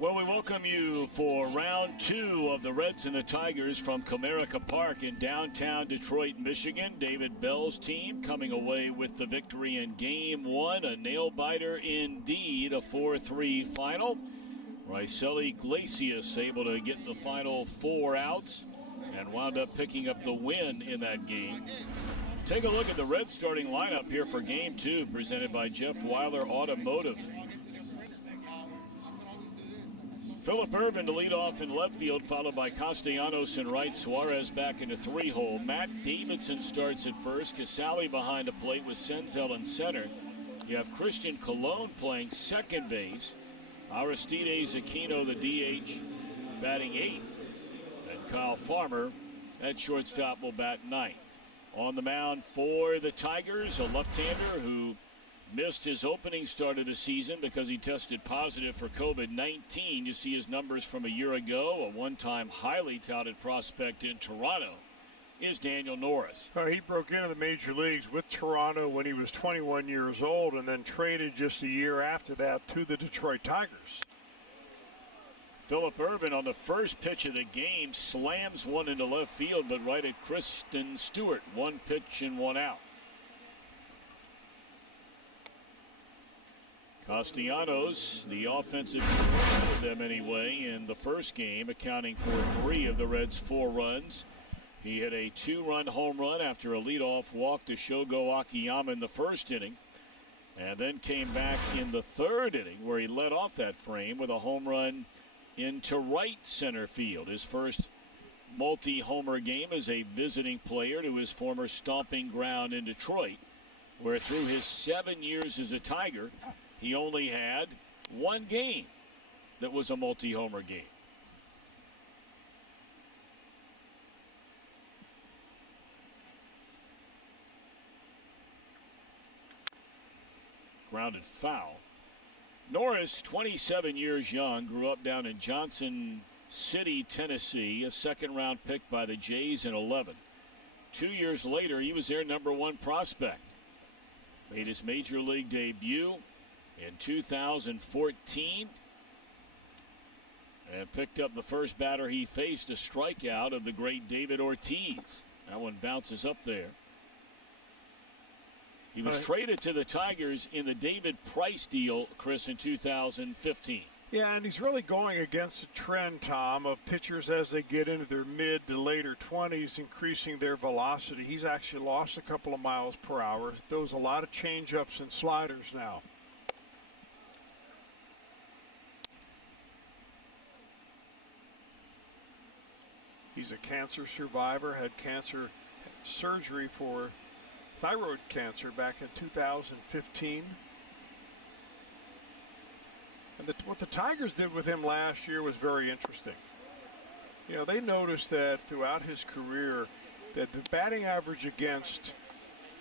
Well, we welcome you for round two of the Reds and the Tigers from Comerica Park in downtown Detroit, Michigan. David Bell's team coming away with the victory in Game 1. A nail-biter indeed, a 4-3 final. Raiseli Iglesias able to get the final 4 outs and wound up picking up the win in that game. Take a look at the Reds starting lineup here for Game 2, presented by Jeff Weiler Automotive. Phillip Ervin to lead off in left field, followed by Castellanos in right. Suarez back into 3-hole. Matt Davidson starts at first. Casali behind the plate with Senzel in center. You have Christian Colon playing second base. Aristides Aquino, the DH, batting 8th. And Kyle Farmer at shortstop will bat 9th. On the mound for the Tigers, a left-hander who missed his opening start of the season because he tested positive for COVID-19. You see his numbers from a year ago. A one-time highly touted prospect in Toronto is Daniel Norris. He broke into the major leagues with Toronto when he was 21 years old and then traded just a year after that to the Detroit Tigers. Phillip Ervin on the first pitch of the game slams one into left field, but right at Kristen Stewart. 1 pitch and 1 out. Castellanos, the offensive of them anyway, in the first game, accounting for 3 of the Reds' 4 runs. He hit a 2-run home run after a leadoff walk to Shogo Akiyama in the first inning, and then came back in the third inning where he led off that frame with a home run into right center field. His first multi-homer game as a visiting player to his former stomping ground in Detroit, where through his 7 years as a Tiger, he only had 1 game that was a multi-homer game. Grounded foul. Norris, 27 years young, grew up down in Johnson City, Tennessee, a second-round pick by the Jays in 11. 2 years later, he was their #1 prospect. Made his major league debut in 2014 and picked up the first batter he faced, a strikeout of the great David Ortiz. That one bounces up there. He was traded to the Tigers in the David Price deal, Chris, in 2015. Yeah, and he's really going against the trend, Tom, of pitchers as they get into their mid to later 20s, increasing their velocity. He's actually lost a couple of miles per hour. Throws a lot of change-ups and sliders now. He's a cancer survivor, had cancer surgery for thyroid cancer back in 2015. And what the Tigers did with him last year was very interesting. You know, they noticed that throughout his career that the batting average against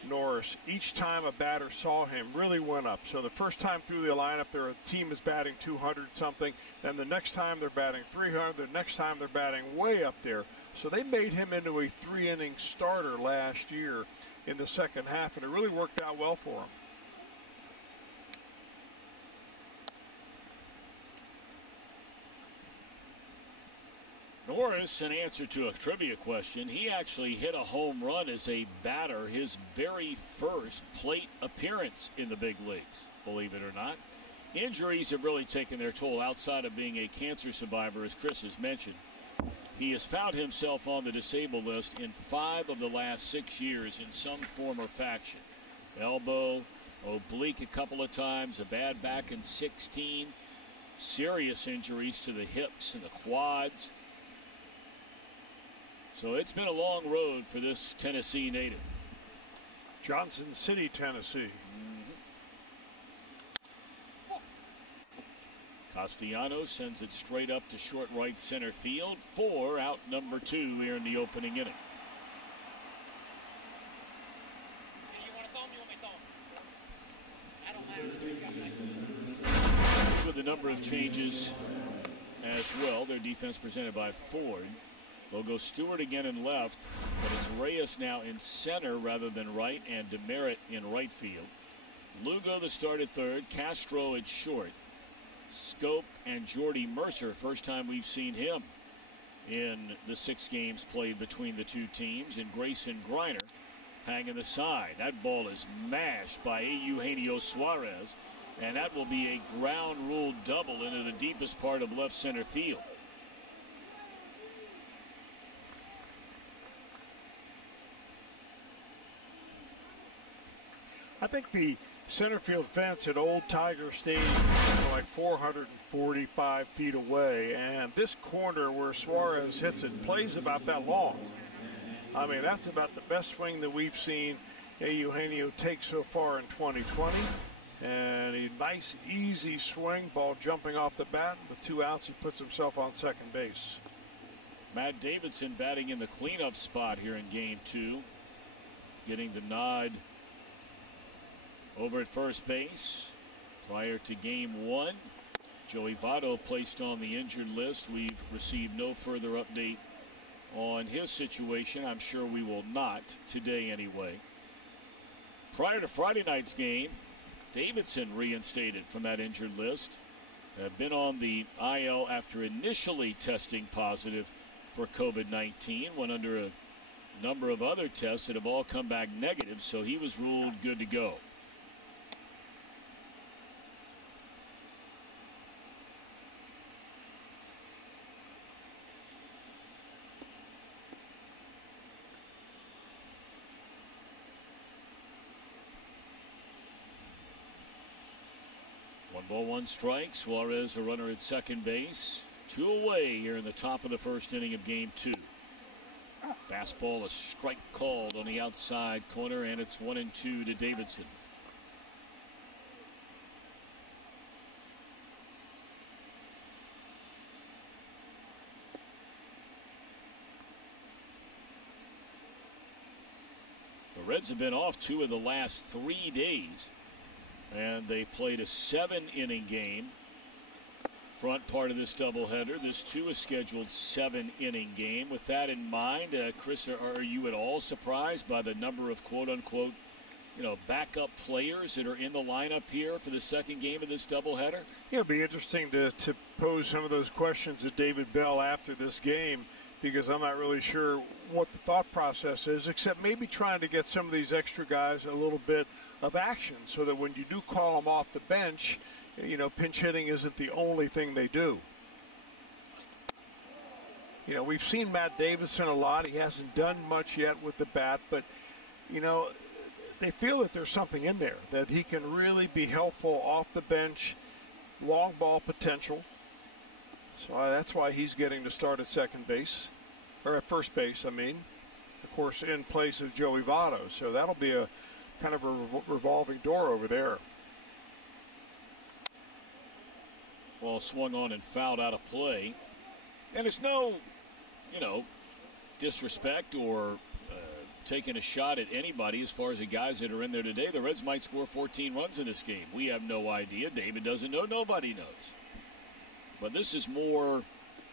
Norris, each time a batter saw him, really went up. So the first time through the lineup, their team is batting 200-something. Then the next time they're batting 300. The next time they're batting way up there. So they made him into a 3-inning starter last year in the second half, and it really worked out well for him. Norris, in answer to a trivia question, he actually hit a home run as a batter his very first plate appearance in the big leagues, believe it or not. Injuries have really taken their toll outside of being a cancer survivor, as Chris has mentioned. He has found himself on the disabled list in 5 of the last 6 years in some form or fashion. Elbow, oblique a couple of times, a bad back in 16, serious injuries to the hips and the quads. So it's been a long road for this Tennessee native. Johnson City, Tennessee. Castellanos sends it straight up to short right center field for out number 2 here in the opening inning. With a number of changes as well. Their defense presented by Ford. They'll go Stewart again in left, but it's Reyes now in center rather than right, and Demerit in right field. Lugo the start at third, Castro at short. Scope and Jordy Mercer. First time we've seen him in the 6 games played between the two teams. And Grayson Griner hanging the side. That ball is mashed by Eugenio Suarez, and that will be a ground rule double into the deepest part of left center field. I think the center field fence at Old Tiger Stadium is like 445 feet away, and this corner where Suarez hits it plays about that long. I mean, that's about the best swing that we've seen Eugenio take so far in 2020. And a nice, easy swing, ball jumping off the bat. With 2 outs, he puts himself on second base. Matt Davidson batting in the cleanup spot here in game 2. Getting the nod over at first base. Prior to game 1, Joey Votto placed on the injured list. We've received no further update on his situation. I'm sure we will not today anyway. Prior to Friday night's game, Davidson reinstated from that injured list. Been on the IL after initially testing positive for COVID-19. Went under a number of other tests that have all come back negative, so he was ruled good to go. One ball, one strike. Suarez, a runner at second base. 2 away here in the top of the first inning of game 2. Fastball, a strike called on the outside corner, and it's 1-2 to Davidson. The Reds have been off 2 of the last 3 days. And they played a 7-inning game. Front part of this doubleheader. This too is scheduled 7-inning game. With that in mind, Chris, are you at all surprised by the number of quote-unquote, backup players that are in the lineup here for the second game of this doubleheader? Yeah, it'll be interesting to pose some of those questions to David Bell after this game, because I'm not really sure what the thought process is, except maybe trying to get some of these extra guys a little bit of action so that when you do call them off the bench, pinch hitting isn't the only thing they do. We've seen Matt Davidson a lot. He hasn't done much yet with the bat, but, they feel that there's something in there, that he can really be helpful off the bench, long ball potential. So that's why he's getting to start at second base, or at first base, of course, in place of Joey Votto. So that'll be a kind of a revolving door over there. Ball swung on and fouled out of play. And it's no, disrespect or taking a shot at anybody as far as the guys that are in there today. The Reds might score 14 runs in this game. We have no idea. David doesn't know. Nobody knows. But this is more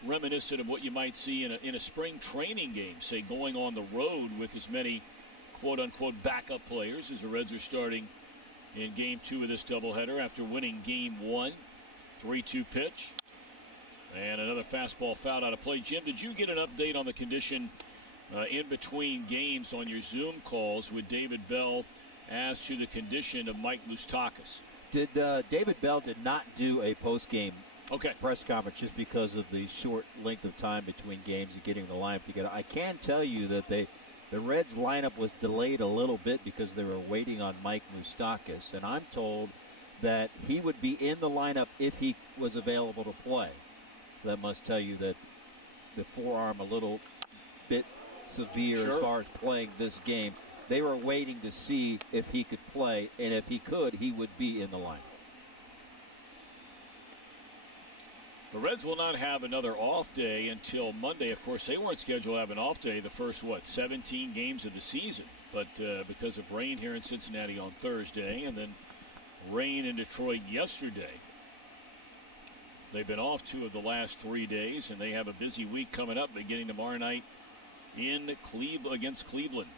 reminiscent of what you might see in a spring training game, say going on the road with as many quote-unquote backup players as the Reds are starting in game 2 of this doubleheader after winning game 1. 3-2 pitch. And another fastball fouled out of play. Jim, did you get an update on the condition in between games on your Zoom calls with David Bell as to the condition of Mike Moustakas? David Bell did not do a post-game press conference just because of the short length of time between games and getting the lineup together. I can tell you that the Reds lineup was delayed a little bit because they were waiting on Mike Moustakas, and I'm told that he would be in the lineup if he was available to play. So that must tell you that the forearm a little bit severe as far as playing this game. They were waiting to see if he could play, and if he could, he would be in the lineup. The Reds will not have another off day until Monday. Of course, they weren't scheduled to have an off day the first, 17 games of the season. But because of rain here in Cincinnati on Thursday and then rain in Detroit yesterday, they've been off 2 of the last 3 days, and they have a busy week coming up beginning tomorrow night in Cleveland against Cleveland.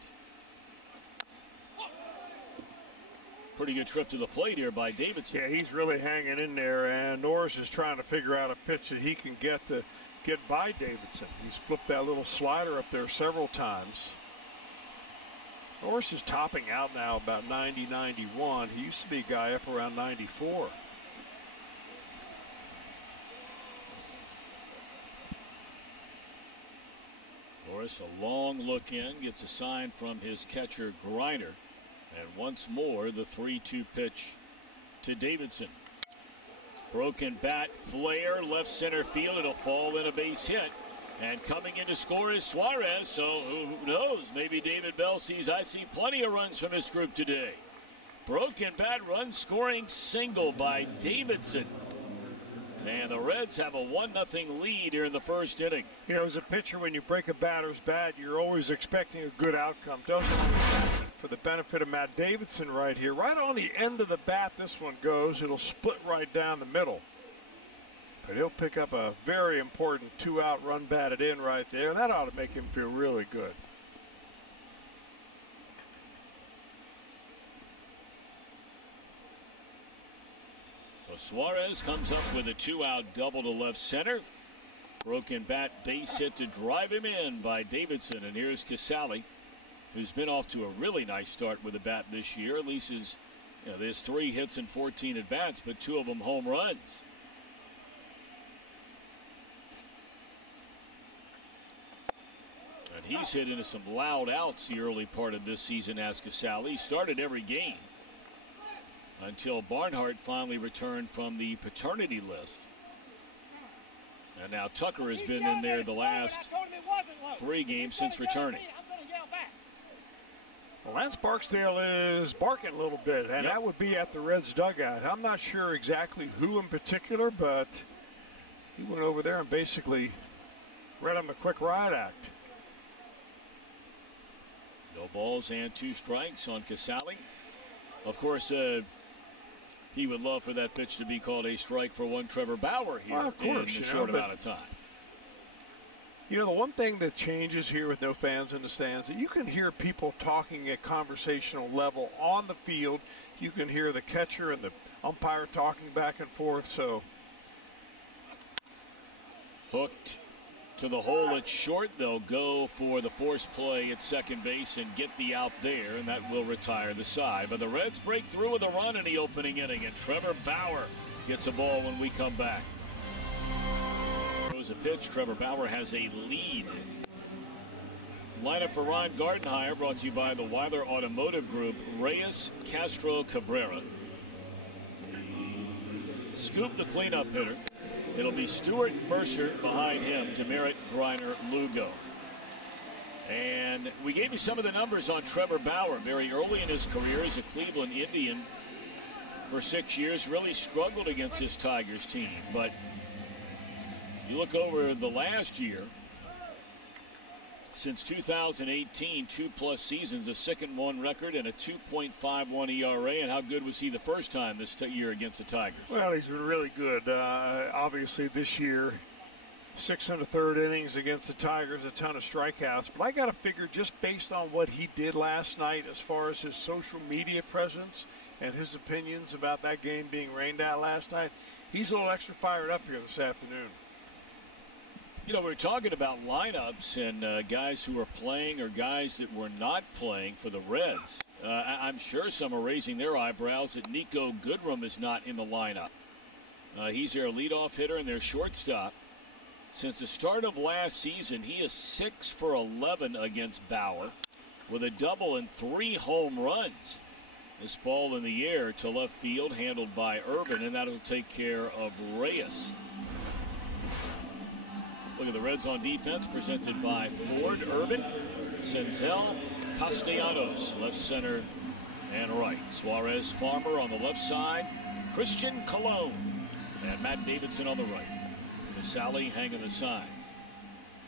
Pretty good trip to the plate here by Davidson. Yeah, he's really hanging in there, and Norris is trying to figure out a pitch that he can get by Davidson. He's flipped that little slider up there several times. Norris is topping out now about 90, 91. He used to be a guy up around 94. Norris, a long look in, gets a sign from his catcher Griner. And once more, the 3-2 pitch to Davidson. Broken bat, flare, left center field. It'll fall in a base hit. And coming in to score is Suarez. So who knows? Maybe David Bell sees, I see plenty of runs from this group today. Broken bat run scoring single by Davidson. And the Reds have a 1-0 lead here in the first inning. You know, as a pitcher, when you break a batter's bat, you're always expecting a good outcome. Doesn't for the benefit of Matt Davidson right here. Right on the end of the bat, this one goes. It'll split right down the middle. But he'll pick up a very important 2-out run batted in right there. That ought to make him feel really good. So Suarez comes up with a 2-out double to left center. Broken bat base hit to drive him in by Davidson. And here's Casale, who's been off to a really nice start with the bat this year. At least there's 3 hits and 14 at bats, but 2 of them home runs. And he's hit into some loud outs the early part of this season as Casale. He started every game until Barnhart finally returned from the paternity list. And now Tucker has been in there the last 3 games since returning. Well, Lance Barksdale is barking a little bit, and that would be at the Reds dugout. I'm not sure exactly who in particular, but he went over there and basically read him a quick riot act. No balls and 2 strikes on Casale. Of course, he would love for that pitch to be called a strike for one Trevor Bauer here in a short amount of time. You know, the one thing that changes here with no fans in the stands, that you can hear people talking at conversational level on the field. You can hear the catcher and the umpire talking back and forth. So hooked to the hole at short. They'll go for the force play at second base and get the out there, and that will retire the side. But the Reds break through with a run in the opening inning, and Trevor Bauer gets a ball when we come back. Throws a pitch. Trevor Bauer has a lead. Lineup for Ron Gardenhire brought to you by the Weiler Automotive Group. Reyes, Castro, Cabrera. Scoop the cleanup hitter. It'll be Stewart, Mercer behind him, Demerit, Griner, Lugo. And we gave you some of the numbers on Trevor Bauer. Very early in his career as a Cleveland Indian for 6 years, really struggled against his Tigers team. But you look over the last year, since 2018, 2+ seasons, a 2-1 record and a 2.51 ERA. And how good was he the first time this year against the Tigers? Well, he's been really good. Obviously, this year, 6 1/3 innings against the Tigers, a ton of strikeouts. But I got to figure, just based on what he did last night as far as his social media presence and his opinions about that game being rained out last night, he's a little extra fired up here this afternoon. You know, we're talking about lineups and guys who are playing or guys that were not playing for the Reds. I'm sure some are raising their eyebrows that Nico Goodrum is not in the lineup. He's their leadoff hitter and their shortstop. Since the start of last season, he is 6 for 11 against Bauer with a double and 3 home runs. This ball in the air to left field, handled by Urban, and that'll take care of Reyes. Look at the Reds on defense, presented by Ford, Urban, Senzel, Castellanos, left, center, and right. Suarez, Farmer on the left side, Christian Colon, and Matt Davidson on the right. Casale hanging the signs.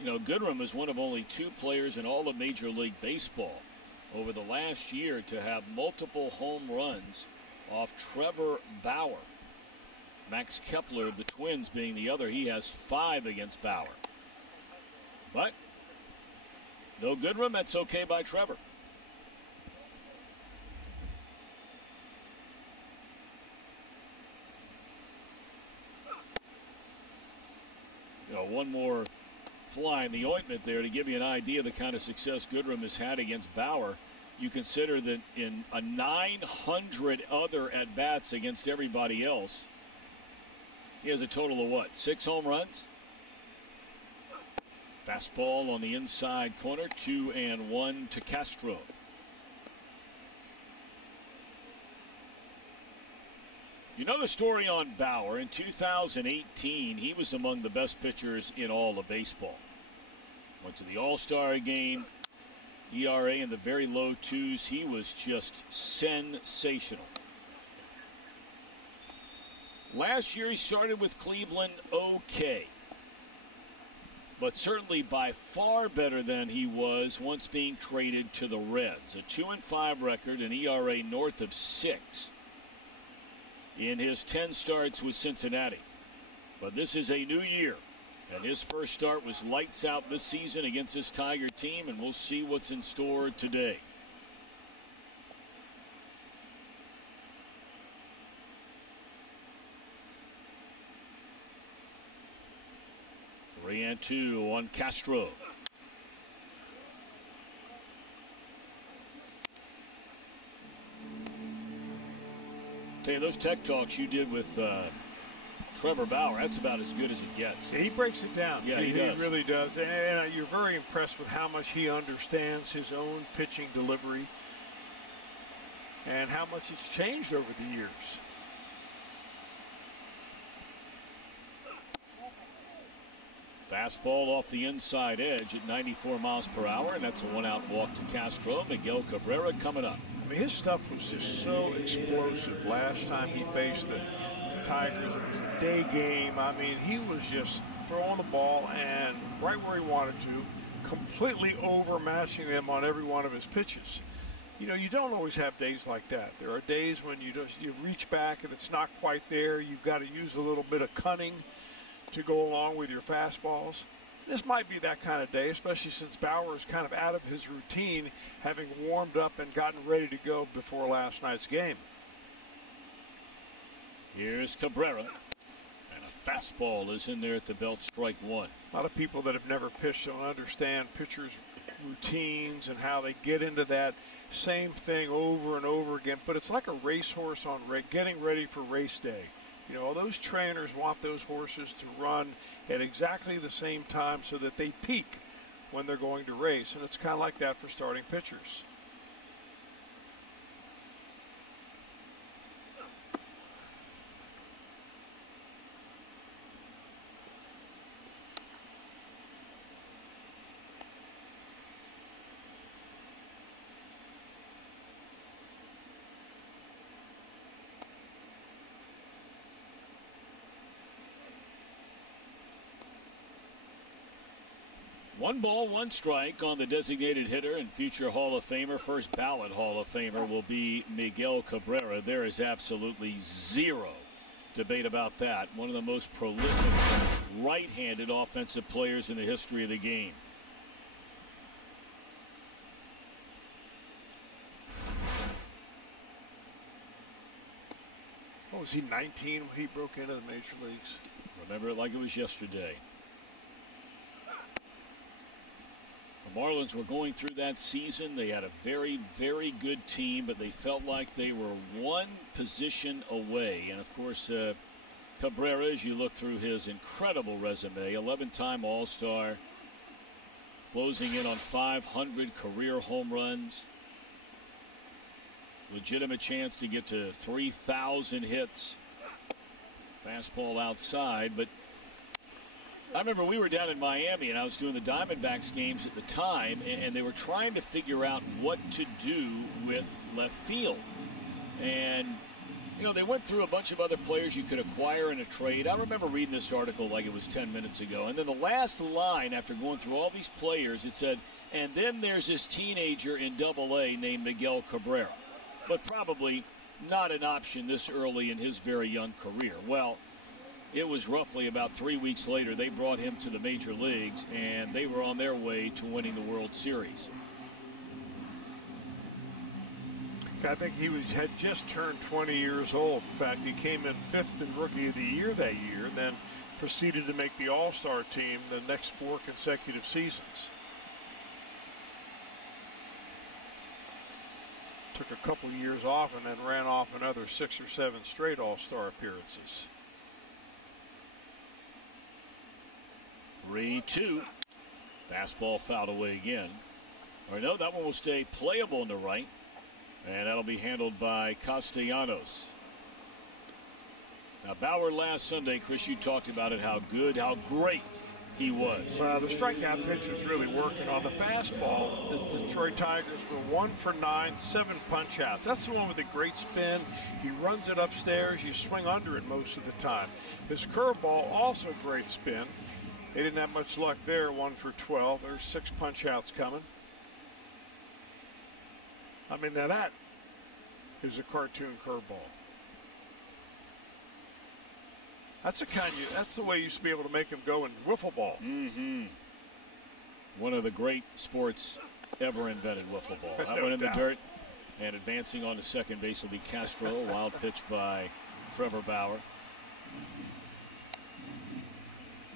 You know, Goodrum is one of only 2 players in all of Major League Baseball over the last year to have multiple home runs off Trevor Bauer. Max Kepler of the Twins being the other. He has 5 against Bauer. But no Goodrum. That's okay by Trevor. one more fly in the ointment there to give you an idea of the kind of success Goodrum has had against Bauer. You consider that in a 900 other at-bats against everybody else, he has a total of what, 6 home runs? Fastball on the inside corner, 2-1 to Castro. You know the story on Bauer. In 2018, he was among the best pitchers in all of baseball. Went to the All-Star game. ERA in the very low 2s. He was just sensational. Last year he started with Cleveland okay. But certainly by far better than he was once being traded to the Reds. A 2-5 record, an ERA north of 6 in his 10 starts with Cincinnati. But this is a new year. And his first start was lights out this season against this Tiger team, and we'll see what's in store today. Three and 2 on Castro. Tell you, those tech talks you did with Trevor Bauer, that's about as good as it gets. Yeah, he breaks it down. Yeah, he does. He really does. And you're very impressed with how much he understands his own pitching delivery and how much it's changed over the years. Fastball off the inside edge at 94 miles per hour, and that's a 1-out walk to Castro. Miguel Cabrera coming up. I mean, his stuff was just so explosive last time he faced the Tigers. It was the day game. I mean, he was just throwing the ball and right where he wanted to, completely overmatching them on every one of his pitches. You know, you don't always have days like that. There are days when you reach back and it's not quite there. You've got to use a little bit of cunning to go along with your fastballs. This might be that kind of day, especially since Bauer is kind of out of his routine, having warmed up and gotten ready to go before last night's game. Here's Cabrera, and a fastball is in there at the belt, strike 1. A lot of people that have never pitched don't understand pitchers' routines and how they get into that same thing over and over again, but it's like a racehorse on getting ready for race day. You know, those trainers want those horses to run at exactly the same time so that they peak when they're going to race. And it's kind of like that for starting pitchers. One ball, one strike on the designated hitter and future Hall of Famer, first ballot Hall of Famer will be Miguel Cabrera. There is absolutely zero debate about that. One of the most prolific right-handed offensive players in the history of the game. What was he, 19 when he broke into the major leagues? Remember it like it was yesterday. The Marlins were going through that season. They had a very, very good team, but they felt like they were one position away. And, of course, Cabrera, as you look through his incredible resume, 11-time All-Star, closing in on 500 career home runs, legitimate chance to get to 3,000 hits, fastball outside, but I remember we were down in Miami and I was doing the Diamondbacks games at the time, and they were trying to figure out what to do with left field. And, you know, they went through a bunch of other players you could acquire in a trade. I remember reading this article like it was 10 minutes ago. And then the last line after going through all these players, it said, and then there's this teenager in Double-A named Miguel Cabrera. But probably not an option this early in his very young career. Well, it was roughly about 3 weeks later they brought him to the major leagues, and they were on their way to winning the World Series. I think he had just turned 20 years old. In fact, he came in 5th in Rookie of the Year that year, and then proceeded to make the All-Star team the next 4 consecutive seasons. Took a couple years off and then ran off another 6 or 7 straight All-Star appearances. 3-2. Fastball fouled away again. Or no, that one will stay playable in the right. And that'll be handled by Castellanos. Now, Bauer last Sunday, Chris, you talked about it, how good, how great he was. The strikeout pitch was really working. On the fastball, the Detroit Tigers were 1 for 9, 7 punch outs. That's the one with the great spin. He runs it upstairs. You swing under it most of the time. His curveball, also great spin. They didn't have much luck there, 1 for 12. There's 6 punch outs coming. I mean, now that is a cartoon curveball. That's the way you used to be able to make him go in wiffle ball. Mm-hmm. One of the great sports ever invented, wiffle ball. That No one in the doubt. dirt. And advancing on to second base will be Castro. Wild pitch by Trevor Bauer.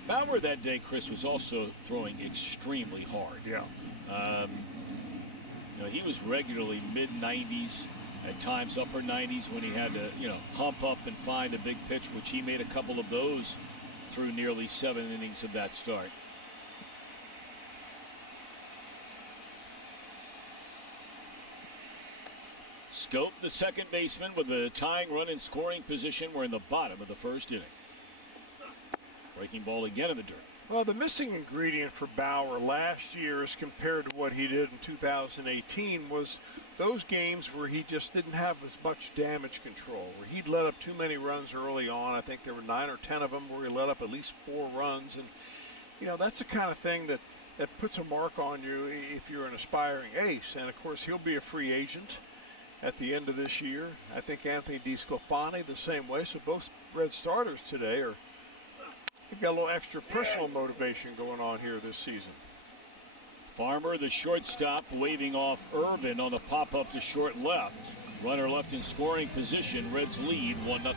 Bauer that day, Chris, was also throwing extremely hard. Yeah. He was regularly mid-90s, at times upper 90s when he had to, hump up and find a big pitch, which he made a couple of those through nearly 7 innings of that start. Scope, the second baseman, with the tying run in scoring position. We're in the bottom of the first inning. Breaking ball again in the dirt. Well, the missing ingredient for Bauer last year as compared to what he did in 2018 was those games where he just didn't have as much damage control, where he'd let up too many runs early on. I think there were 9 or 10 of them where he let up at least 4 runs. And, that's the kind of thing that puts a mark on you if you're an aspiring ace. And, of course, he'll be a free agent at the end of this year. I think Anthony DeSclafani the same way. So both Red starters today are – they've got a little extra personal motivation going on here this season. Farmer, the shortstop, waving off Irvin on the pop-up to short left. Runner left in scoring position. Reds lead 1-0.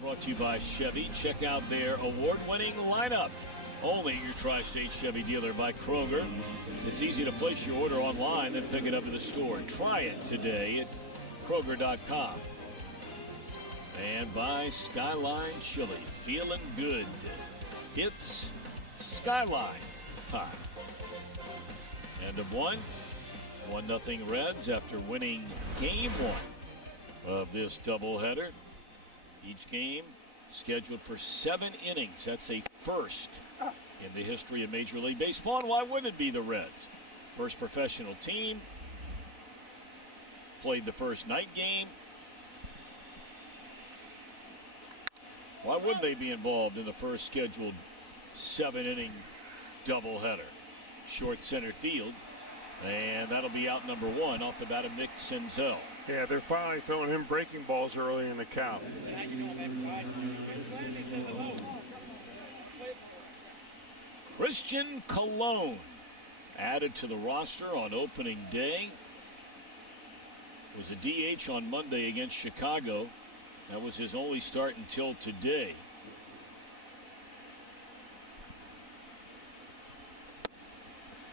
Brought to you by Chevy. Check out their award-winning lineup. Only your Tri-State Chevy dealer by Kroger. It's easy to place your order online and pick it up in the store. Try it today at Kroger.com. And by Skyline Chili. Feeling good. It's Skyline time. End of 1. 1-0 Reds after winning game 1 of this doubleheader. Each game scheduled for 7 innings. That's a first in the history of Major League Baseball. And why wouldn't it be the Reds? First professional team. Played the first night game. Why wouldn't they be involved in the first scheduled 7-inning doubleheader? Short center field. And that'll be out number 1 off the bat of Nick Senzel. Yeah, they're finally throwing him breaking balls early in the count. Christian Colon added to the roster on opening day. Was a DH on Monday against Chicago. That was his only start until today.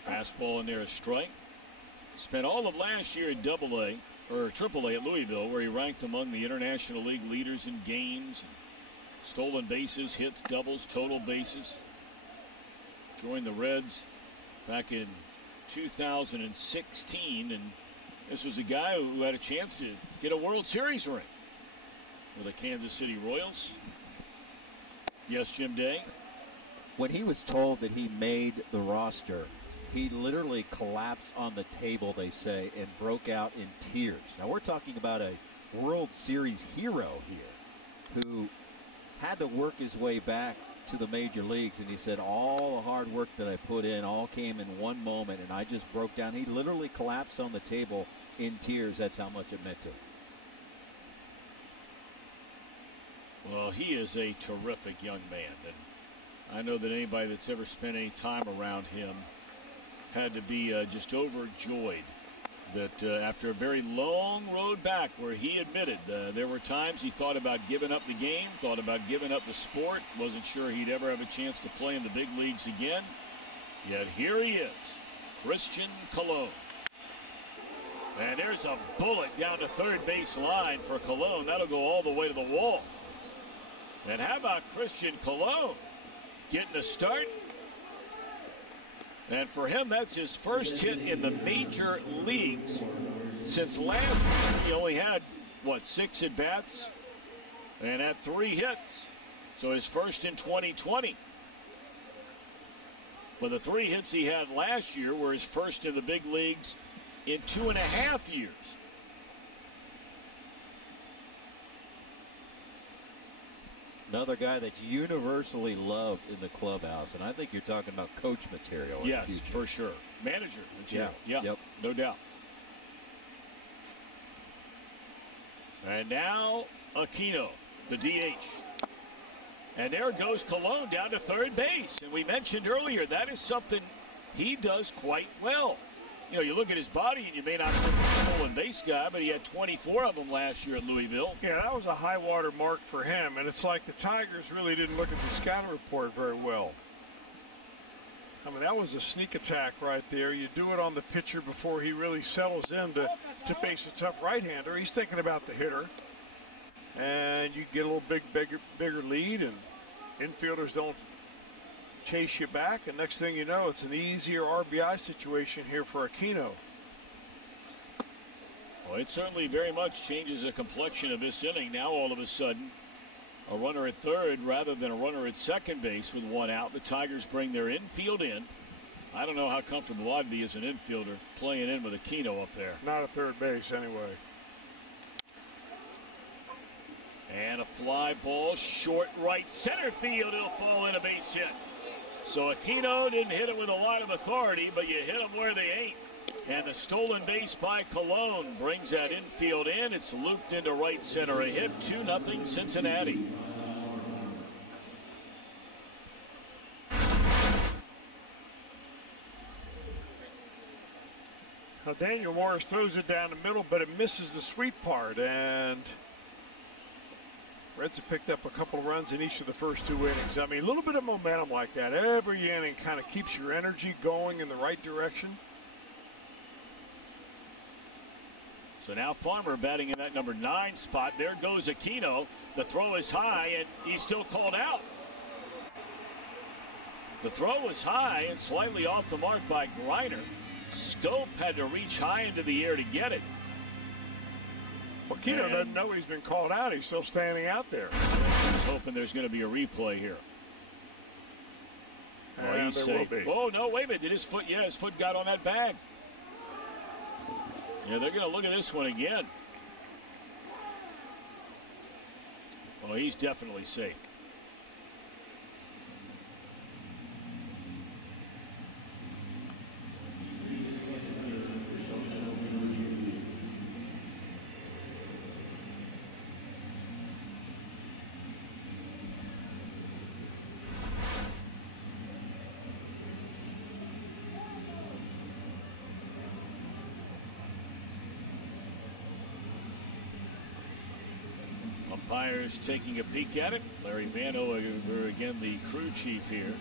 Fastball in there, a strike. Spent all of last year at AA or AAA at Louisville, where he ranked among the International League leaders in games, stolen bases, hits, doubles, total bases. Joined the Reds back in 2016, and this was a guy who had a chance to get a World Series ring with the Kansas City Royals. Yes, Jim Day. When he was told that he made the roster, he literally collapsed on the table, they say, and broke out in tears. Now, we're talking about a World Series hero here who had to work his way back to the major leagues, and he said, all the hard work that I put in all came in one moment, and I just broke down. He literally collapsed on the table in tears. That's how much it meant to him. Well, he is a terrific young man, and I know that anybody that's ever spent any time around him had to be just overjoyed that after a very long road back where he admitted there were times he thought about giving up the game, thought about giving up the sport, wasn't sure he'd ever have a chance to play in the big leagues again. Yet here he is, Christian Colon. And there's a bullet down the third base line for Colon. That'll go all the way to the wall. And how about Christian Colon getting a start? And for him, that's his first hit in the major leagues since last year. He only had, 6 at-bats and had 3 hits. So his first in 2020. But the 3 hits he had last year were his first in the big leagues in 2.5 years. Another guy that's universally loved in the clubhouse, and I think you're talking about coach material. Yes, in the future. for sure. Manager material. Yeah, yep. No doubt. And now Aquino, the DH. And there goes Colon down to third base. And we mentioned earlier, that is something he does quite well. You look at his body, and you may not think he's a stolen base guy, but he had 24 of them last year at Louisville. Yeah, that was a high water mark for him, and it's like the Tigers really didn't look at the scouting report very well. I mean, that was a sneak attack right there. You do it on the pitcher before he really settles in to face a tough right-hander. He's thinking about the hitter, and you get a little bigger lead, and infielders don't chase you back, and next thing you know, it's an easier RBI situation here for Aquino. Well, it certainly very much changes the complexion of this inning. Now all of a sudden, a runner at third rather than a runner at second base with 1 out. The Tigers bring their infield in. I don't know how comfortable I'd be as an infielder playing in with Aquino up there. Not at third base anyway. And a fly ball, short right center field. It'll fall in, a base hit. So Aquino didn't hit it with a lot of authority, but you hit them where they ain't. And the stolen base by Colon brings that infield in. It's looped into right center. A hit, 2-0 Cincinnati. Now Daniel Morris throws it down the middle, but it misses the sweet part. And Reds have picked up a couple of runs in each of the first 2 innings. I mean, a little bit of momentum like that every inning kind of keeps your energy going in the right direction. So now Farmer batting in that number 9 spot. There goes Aquino. The throw is high, and he's still called out. The throw was high and slightly off the mark by Griner. Scope had to reach high into the air to get it. Well, Aquino doesn't know he's been called out. He's still standing out there. He's hoping there's going to be a replay here. Oh, he's safe. Oh, no, wait a minute. Did his foot? Yeah, his foot got on that bag. Yeah, they're going to look at this one again. Oh, he's definitely safe. Umpires taking a peek at it. Larry Vanover, again, the crew chief here.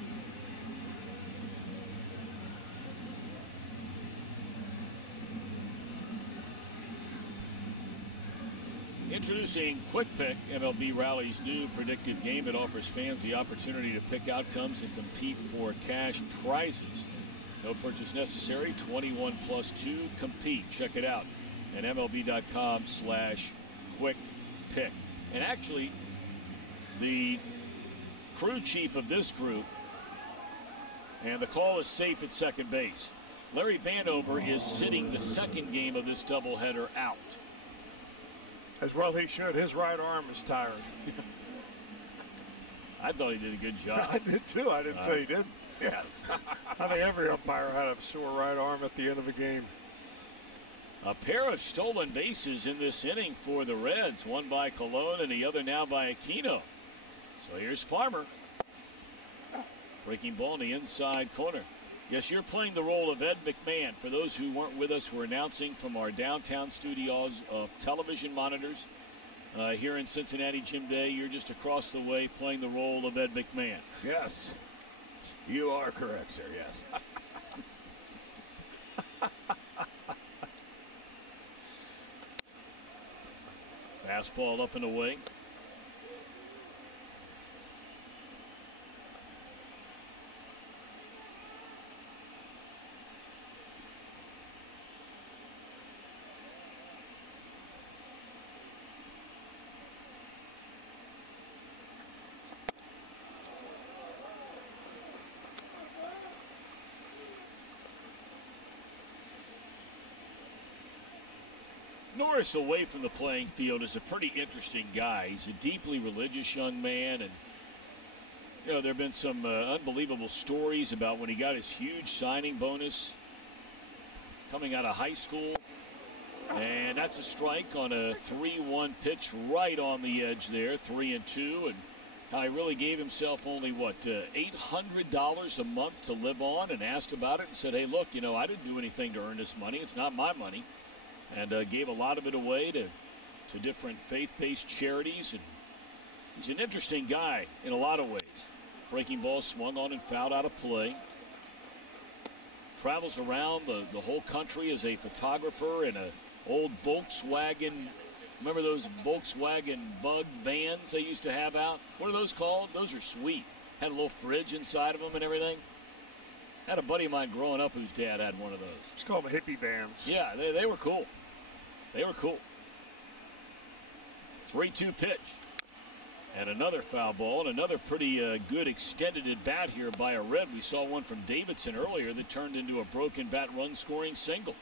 Introducing Quick Pick, MLB Rally's new predictive game. It offers fans the opportunity to pick outcomes and compete for cash prizes. No purchase necessary. 21 plus 2. Compete. Check it out at MLB.com/quickpick. And actually, the crew chief of this group, and the call is safe at second base. Larry Vanover is sitting the second game of this doubleheader out. As well he should. His right arm is tired. I thought he did a good job. I did too. I didn't say he didn't. Yes. I think every umpire had a sore right arm at the end of a game. A pair of stolen bases in this inning for the Reds. One by Colon and the other now by Aquino. So here's Farmer. Breaking ball in the inside corner. Yes, you're playing the role of Ed McMahon. For those who weren't with us, we're announcing from our downtown studios of television monitors here in Cincinnati. Jim Day, you're just across the way playing the role of Ed McMahon. Yes, you are correct, sir, yes. Fastball up and away. Norris away from the playing field is a pretty interesting guy. He's a deeply religious young man, and you know there have been some unbelievable stories about when he got his huge signing bonus coming out of high school, and that's a strike on a 3-1 pitch right on the edge there, 3-2, and how he really gave himself only $800 a month to live on, and asked about it and said, "Hey, look, you know I didn't do anything to earn this money. It's not my money." And gave a lot of it away to different faith-based charities. And he's an interesting guy in a lot of ways. Breaking ball swung on and fouled out of play. Travels around the whole country as a photographer in an old Volkswagen. Remember those Volkswagen Bug vans they used to have out? What are those called? Those are sweet. Had a little fridge inside of them and everything. Had a buddy of mine growing up whose dad had one of those. Let's call them hippie vans. Yeah, they were cool. They were cool. 3-2 pitch. And another foul ball, and another pretty good extended at bat here by a Red. We saw one from Davidson earlier that turned into a broken bat run scoring single.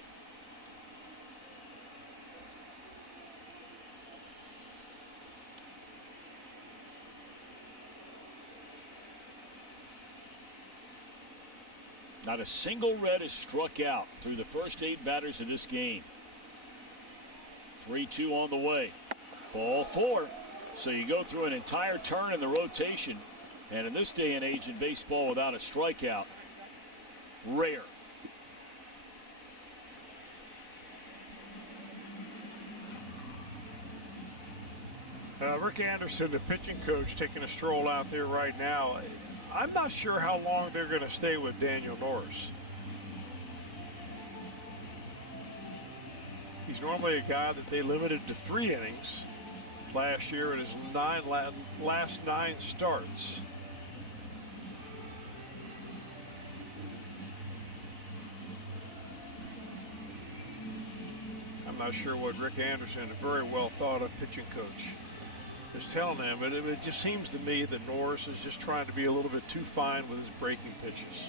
Not a single Red has struck out through the first 8 batters of this game. 3-2 on the way. Ball 4. So you go through an entire turn in the rotation. And in this day and age in baseball without a strikeout, rare. Rick Anderson, the pitching coach, taking a stroll out there right now. I'm not sure how long they're going to stay with Daniel Norris. He's normally a guy that they limited to 3 innings last year in his last 9 starts. I'm not sure what Rick Anderson, a very well thought of pitching coach, is telling them, but it just seems to me that Norris is just trying to be a little bit too fine with his breaking pitches.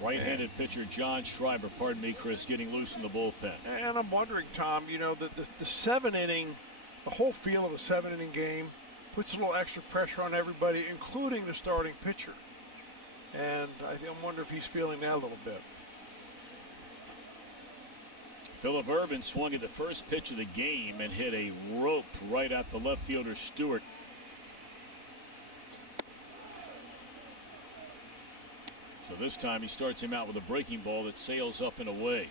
Right-handed pitcher John Schreiber, pardon me, Chris, getting loose in the bullpen. And I'm wondering, Tom, you know, the 7-inning, the whole feel of a 7-inning game puts a little extra pressure on everybody, including the starting pitcher. And I wonder if he's feeling that a little bit. Phillip Ervin swung at the first pitch of the game and hit a rope right at the left fielder Stewart. So this time he starts him out with a breaking ball that sails up and away.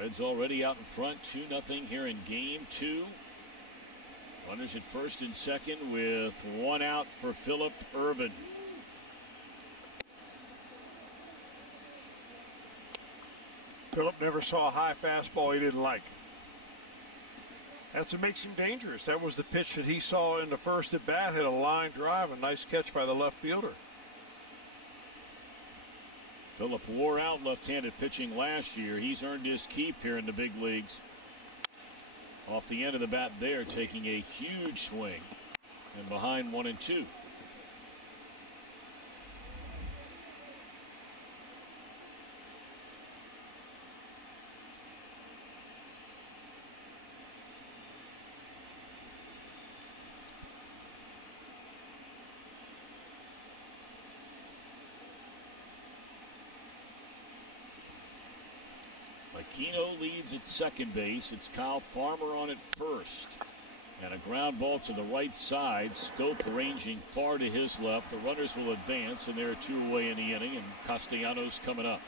Reds already out in front, 2-0 here in game 2. Runners at first and second with 1 out for Phillip Ervin. Phillip never saw a high fastball he didn't like. That's what makes him dangerous. That was the pitch that he saw in the first at bat, hit a line drive, a nice catch by the left fielder. Phillip wore out left-handed pitching last year. He's earned his keep here in the big leagues. Off the end of the bat there, taking a huge swing and behind 1-2. Aquino leads at second base. It's Kyle Farmer on at first. And a ground ball to the right side. Scope ranging far to his left. The runners will advance, and there are 2 away in the inning, and Castellanos coming up.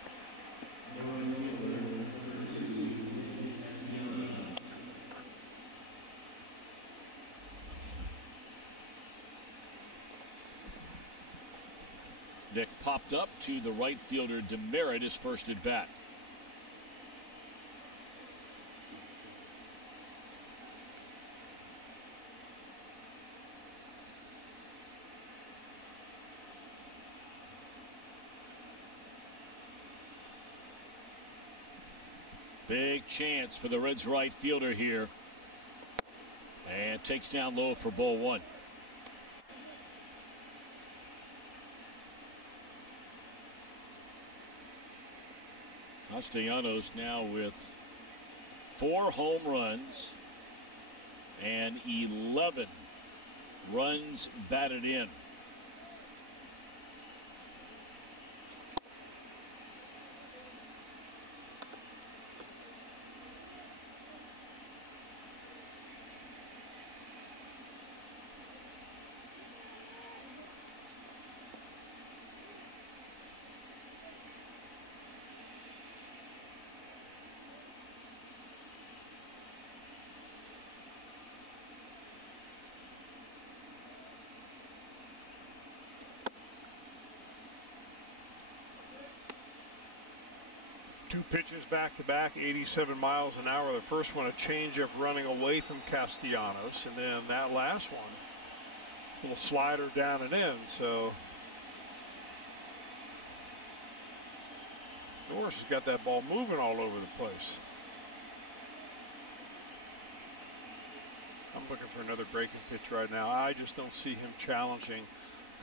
Nick popped up to the right fielder Demerit, his first at bat. Big chance for the Reds right fielder here. And takes down low for ball 1. Castellanos now with 4 home runs and 11 runs batted in. Two pitches back to back, 87 miles an hour. The first one, a changeup running away from Castellanos, and then that last one, a little slider down and in. So Norris has got that ball moving all over the place. I'm looking for another breaking pitch right now. I just don't see him challenging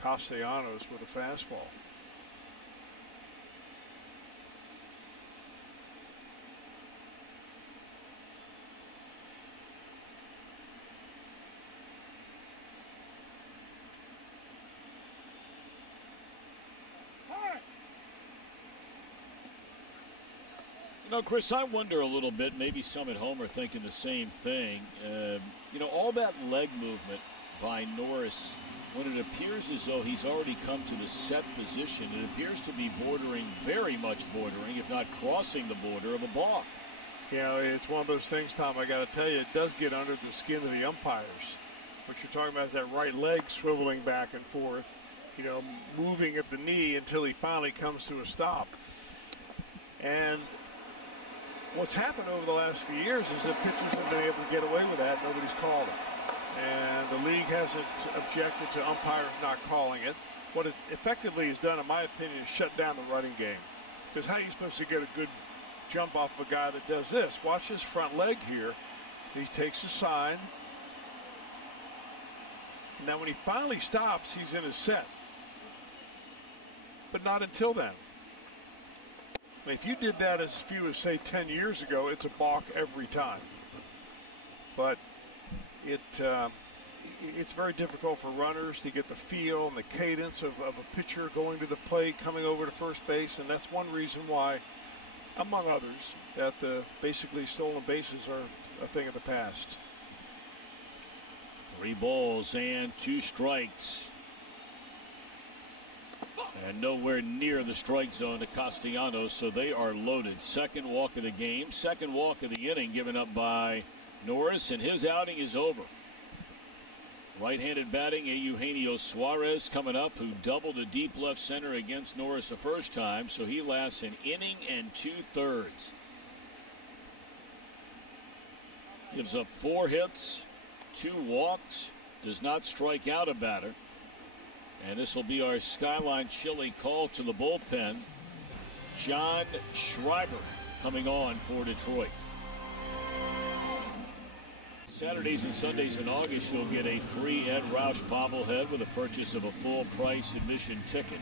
Castellanos with a fastball. You know, Chris, I wonder a little bit, maybe some at home are thinking the same thing. You know, all that leg movement by Norris, when it appears as though he's already come to the set position, it appears to be bordering, very much bordering, if not crossing the border of a balk. You know, it's one of those things, Tom, I got to tell you, it does get under the skin of the umpires. What you're talking about is that right leg swiveling back and forth, you know, moving at the knee until he finally comes to a stop. And what's happened over the last few years is that pitchers have been able to get away with that. Nobody's called it. And the league hasn't objected to umpires not calling it. What it effectively has done, in my opinion, is shut down the running game. Because how are you supposed to get a good jump off of a guy that does this? Watch his front leg here. He takes a sign. And then when he finally stops, he's in his set. But not until then. If you did that as few as, say, 10 years ago, it's a balk every time. But it's very difficult for runners to get the feel and the cadence of a pitcher going to the plate, coming over to first base, and that's one reason why, among others, that the basically stolen bases are a thing of the past. 3 balls and 2 strikes. And nowhere near the strike zone to Castellanos, so they are loaded. Second walk of the game, second walk of the inning given up by Norris, and his outing is over. Right-handed batting, Eugenio Suarez coming up, who doubled a deep left center against Norris the first time, so he lasts an inning and 2/3. Gives up 4 hits, 2 walks, does not strike out a batter. And this will be our Skyline Chili call to the bullpen. John Schreiber coming on for Detroit. Saturdays and Sundays in August, you'll get a free Ed Roush bobblehead with a purchase of a full price admission ticket.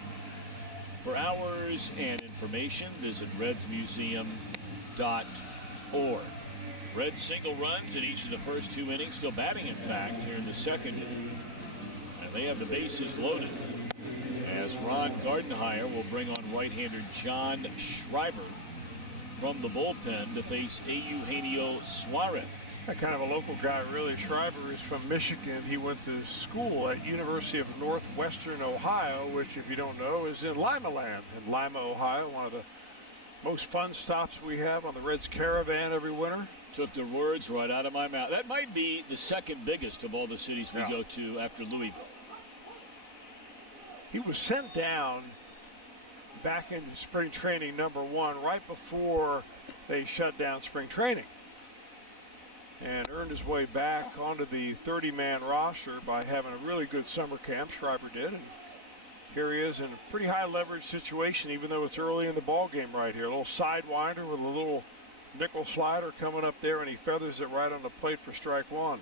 For hours and information, visit redsmuseum.org. Reds single runs in each of the first 2 innings, still batting in fact here in the second. They have the bases loaded as Ron Gardenhire will bring on right-hander John Schreiber from the bullpen to face Eugenio Suarez. Kind of a local guy, really. Schreiber is from Michigan. He went to school at University of Northwestern Ohio, which, if you don't know, is in Lima Land. In Lima, Ohio, one of the most fun stops we have on the Reds Caravan every winter. Took the words right out of my mouth. That might be the second biggest of all the cities we go to after Louisville. He was sent down back in spring training #1 right before they shut down spring training, and earned his way back onto the 30-man roster by having a really good summer camp. Schreiber did, and here he is in a pretty high leverage situation, even though it's early in the ball game right here. A little sidewinder with a little nickel slider coming up there, and he feathers it right on the plate for strike one.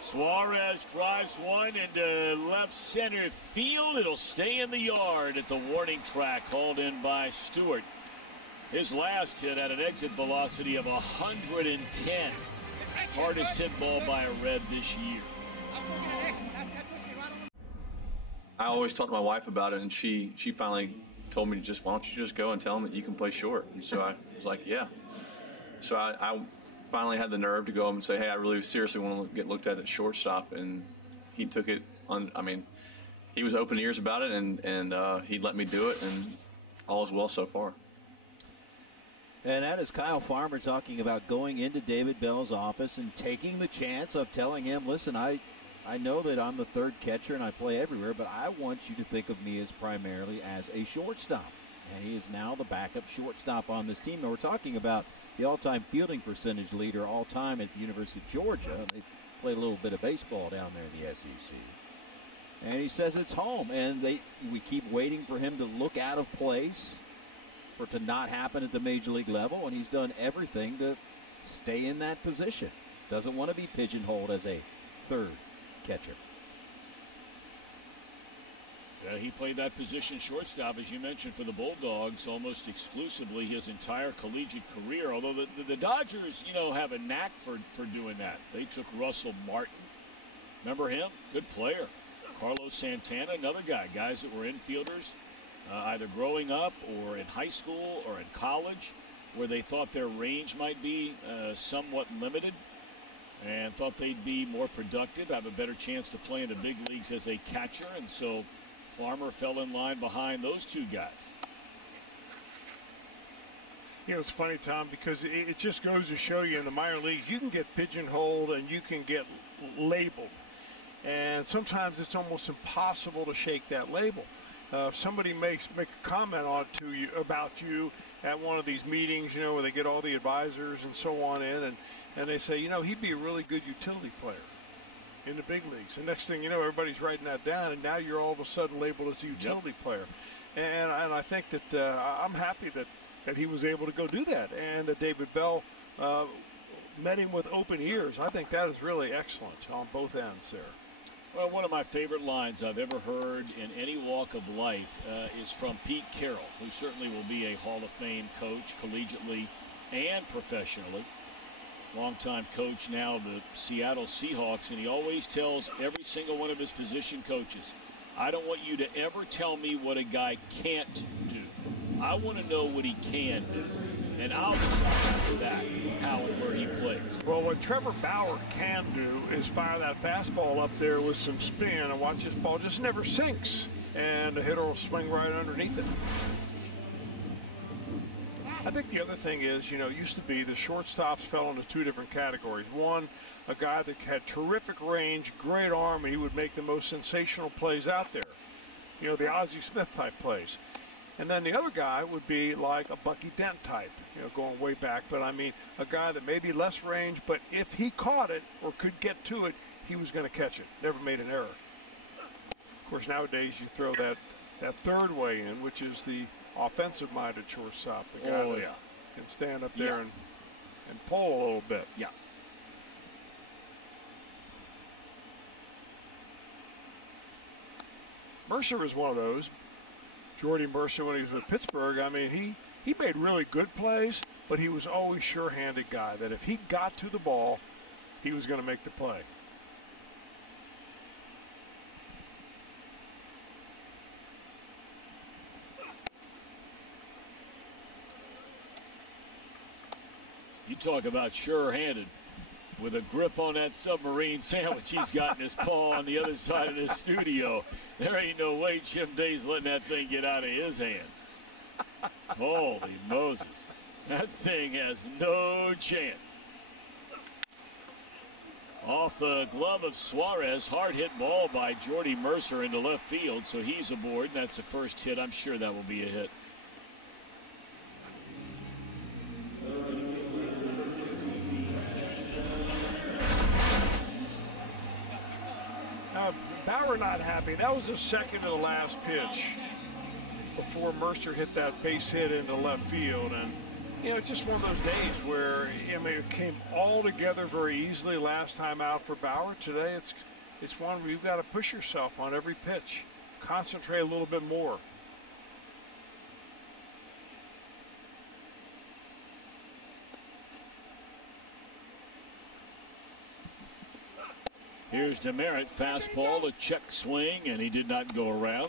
Suarez drives one into left center field. It'll stay in the yard at the warning track, hauled in by Stewart. His last hit had an exit velocity of 110. Hardest hit ball by a Red this year. I always talked to my wife about it, and she finally told me to why don't you just go and tell him that you can play short? And so I was like, yeah. So I finally had the nerve to go up and say, hey, I really seriously want to get looked at shortstop. And he took it on. I mean, he was open ears about it, and he let me do it, and all is well so far. And that is Kyle Farmer talking about going into David Bell's office and taking the chance of telling him, listen, I know that I'm the third catcher and I play everywhere, but I want you to think of me as primarily as a shortstop. And he is now the backup shortstop on this team. And we're talking about the all-time fielding percentage leader all-time at the University of Georgia. They played a little bit of baseball down there in the SEC. And he says it's home. And we keep waiting for him to look out of place, for it to not happen at the major league level. And he's done everything to stay in that position. Doesn't want to be pigeonholed as a third catcher. He played that position shortstop, as you mentioned, for the Bulldogs almost exclusively his entire collegiate career. Although the Dodgers, have a knack for doing that. They took Russell Martin. Remember him? Good player. Carlos Santana, another guy. Guys that were infielders, either growing up or in high school or in college, where they thought their range might be somewhat limited, and thought they'd be more productive, have a better chance to play in the big leagues as a catcher. And so Farmer fell in line behind those two guys. It's funny, Tom, because it just goes to show you in the minor leagues, you can get pigeonholed and you can get labeled. And sometimes it's almost impossible to shake that label. If somebody make a comment about you at one of these meetings, where they get all the advisors and so on in, and they say, he'd be a really good utility player in the big leagues. The next thing you know, everybody's writing that down, and now you're all of a sudden labeled as a utility player. And I think that I'm happy that he was able to go do that, and that David Bell met him with open ears. I think that is really excellent on both ends there. Well, one of my favorite lines I've ever heard in any walk of life is from Pete Carroll, who certainly will be a Hall of Fame coach collegiately and professionally. Longtime coach now of the Seattle Seahawks, and he always tells every single one of his position coaches, I don't want you to ever tell me what a guy can't do. I want to know what he can do, and I'll decide after that how and where he plays. Well, what Trevor Bauer can do is fire that fastball up there with some spin and watch his ball just never sinks, and the hitter will swing right underneath it. I think the other thing is, used to be the shortstops fell into two different categories. One, a guy that had terrific range, great arm, and he would make the most sensational plays out there. The Ozzie Smith type plays. And then the other guy would be like a Bucky Dent type, going way back. But I mean, a guy that maybe less range, but if he caught it or could get to it, he was going to catch it. Never made an error. Of course, nowadays you throw that third way in, which is the offensive-minded shortstop, the guy that can stand up there and pull a little bit. Yeah. Mercer was one of those. Jordy Mercer, when he was with Pittsburgh, I mean, he made really good plays, but he was always sure-handed guy that if he got to the ball, he was going to make the play. You talk about sure-handed. With a grip on that submarine sandwich he's got in his paw on the other side of the studio. There ain't no way Jim Day's letting that thing get out of his hands. Holy Moses. That thing has no chance. Off the glove of Suarez, hard hit ball by Jordy Mercer into left field, so he's aboard. That's the first hit. I'm sure that will be a hit. Now, Bauer not happy. That was the second to the last pitch before Mercer hit that base hit into left field. And, you know, it's just one of those days where, I mean, it came all together very easily last time out for Bauer. Today, it's one where you've got to push yourself on every pitch. Concentrate a little bit more. Here's DeMerit, fastball, a check swing, and he did not go around.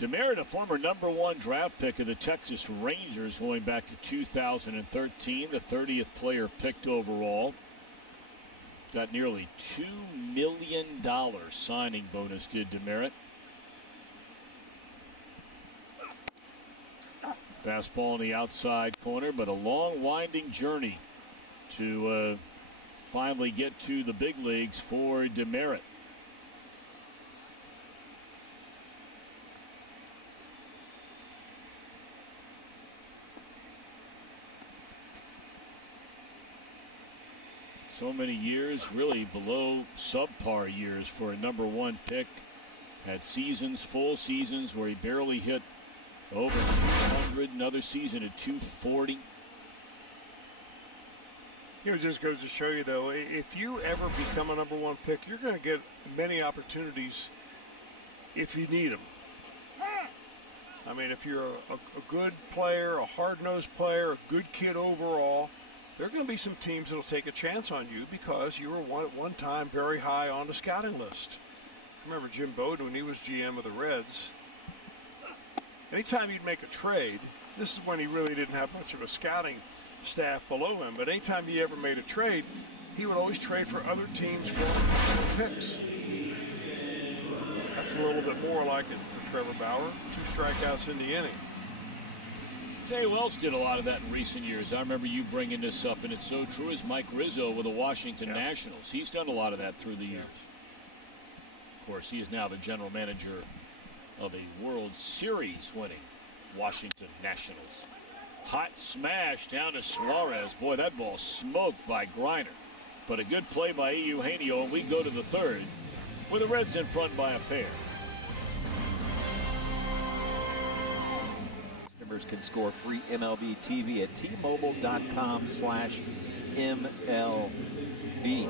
DeMerit, a former #1 draft pick of the Texas Rangers going back to 2013, the 30th player picked overall. Got nearly $2 million signing bonus, did DeMerit. Fastball in the outside corner, but a long, winding journey to finally get to the big leagues for DeMerit. So many years really below subpar years for a #1 pick. Had seasons, full seasons, where he barely hit over 200. Another season at 240. It just goes to show you, though, if you ever become a #1 pick, you're going to get many opportunities if you need them. I mean, if you're a good player, a hard-nosed player, a good kid overall, there are going to be some teams that will take a chance on you because you were at one time very high on the scouting list. I remember Jim Bowden when he was GM of the Reds. Anytime he'd make a trade, this is when he really didn't have much of a scouting staff below him, but anytime he ever made a trade, he would always trade for other teams for picks. That's a little bit more like it for Trevor Bauer. 2 strikeouts in the inning. Tell you who else did a lot of that in recent years. I remember you bringing this up, and it's so true, is Mike Rizzo with the Washington Nationals. He's done a lot of that through the years. Of course, he is now the general manager of a World Series winning Washington Nationals. Hot smash down to Suarez. Boy, that ball smoked by Griner. But a good play by Eugenio, and we go to the third with the Reds in front by a pair. Customers can score free MLB TV at T-Mobile.com/MLB.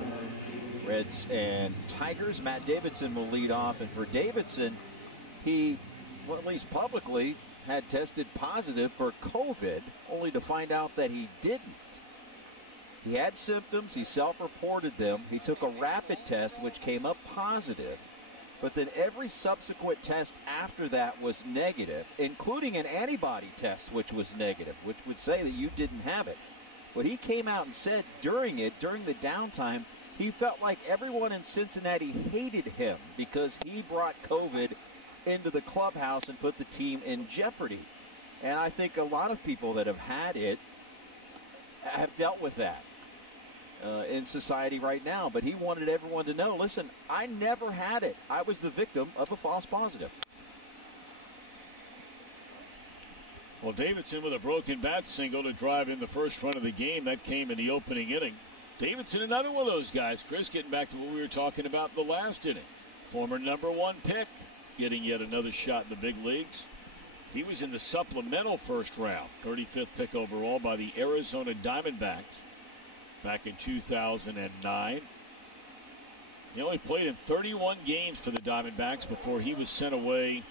Reds and Tigers. Matt Davidson will lead off, and for Davidson, he, well, at least publicly, had tested positive for COVID, only to find out that he didn't. He had symptoms. He self-reported them. He took a rapid test, which came up positive. But then every subsequent test after that was negative, including an antibody test, which was negative, which would say that you didn't have it. But he came out and said during the downtime, he felt like everyone in Cincinnati hated him because he brought COVID into the clubhouse and put the team in jeopardy. And I think a lot of people that have had it have dealt with that in society right now. But he wanted everyone to know, listen, I never had it. I was the victim of a false positive. Well, Davidson with a broken bat single to drive in the first run of the game. That came in the opening inning. Davidson, another one of those guys, Chris, getting back to what we were talking about in the last inning. Former #1 pick, getting yet another shot in the big leagues. He was in the supplemental first round, 35th pick overall by the Arizona Diamondbacks back in 2009. He only played in 31 games for the Diamondbacks before he was sent away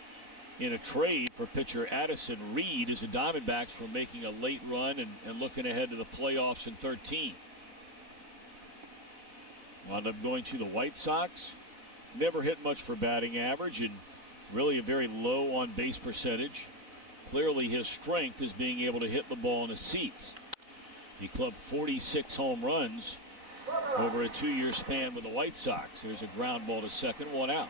in a trade for pitcher Addison Reed as the Diamondbacks were making a late run and looking ahead to the playoffs in 13. Wound up going to the White Sox. Never hit much for batting average and really a very low on base percentage. clearly his strength is being able to hit the ball in the seats. He clubbed 46 home runs over a 2-year span with the White Sox. There's a ground ball to second, 1 out.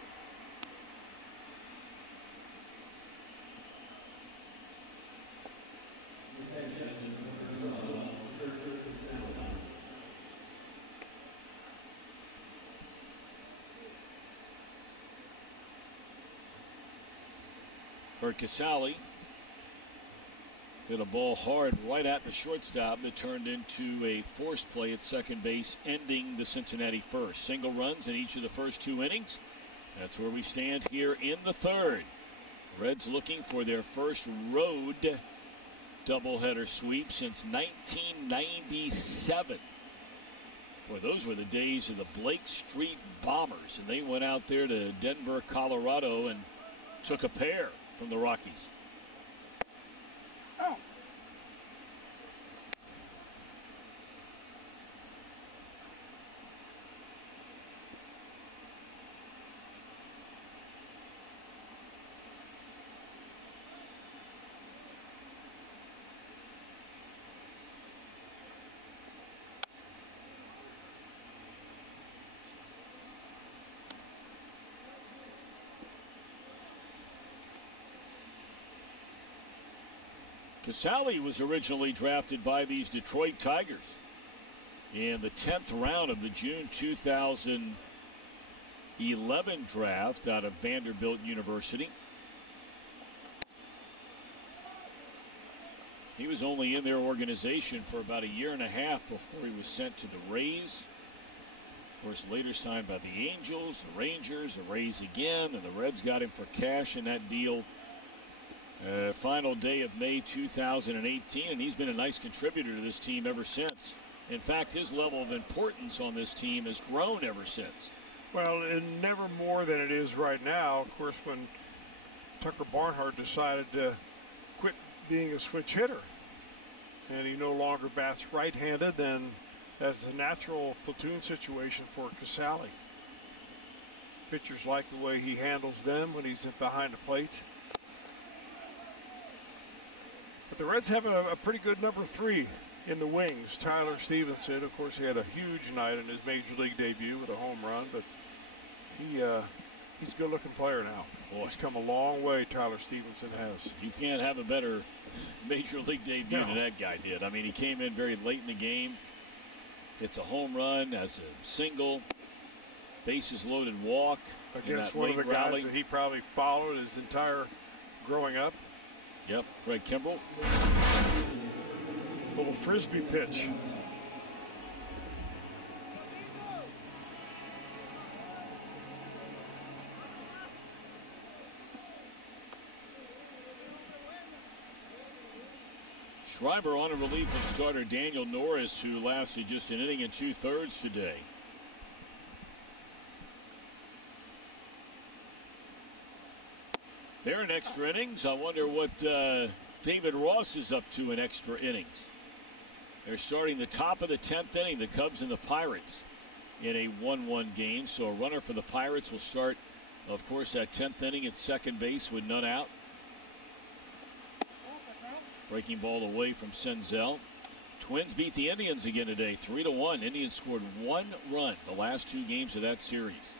For Casale, hit a ball hard right at the shortstop that turned into a forced play at second base, ending the Cincinnati first. Single runs in each of the first 2 innings. That's where we stand here in the third. Reds looking for their first road doubleheader sweep since 1997. Boy, those were the days of the Blake Street Bombers, and they went out there to Denver, Colorado, and took a pair from the Rockies. Oh. Casale was originally drafted by these Detroit Tigers in the 10th round of the June 2011 draft out of Vanderbilt University. He was only in their organization for about a year and a half before he was sent to the Rays. Of course, later signed by the Angels, the Rangers, the Rays again, and the Reds got him for cash in that deal. Final day of May 2018, and he's been a nice contributor to this team ever since. In fact, his level of importance on this team has grown ever since. Well, and never more than it is right now. Of course, when Tucker Barnhart decided to quit being a switch hitter, and he no longer bats right-handed, then that's a natural platoon situation for Casale. Pitchers like the way he handles them when he's behind the plate. But the Reds have a pretty good number 3 in the wings. Tyler Stevenson, of course, he had a huge night in his major league debut with a home run, but he's a good-looking player now. Boy, he's come a long way, Tyler Stevenson has. You can't have a better major league debut than that guy did. I mean, he came in very late in the game, gets a home run, has a single, bases loaded walk against one of the guys that he probably followed his entire growing up. Yep, Craig Kimbrell. Little frisbee pitch. Schreiber on a relief of starter Daniel Norris, who lasted just an inning and 2/3 today. They're in extra innings. I wonder what David Ross is up to in extra innings. They're starting the top of the 10th inning, the Cubs and the Pirates, in a 1-1 game. So a runner for the Pirates will start, of course, that 10th inning at second base with none out. Breaking ball away from Senzel. Twins beat the Indians again today, 3-1. Indians scored 1 run the last 2 games of that series.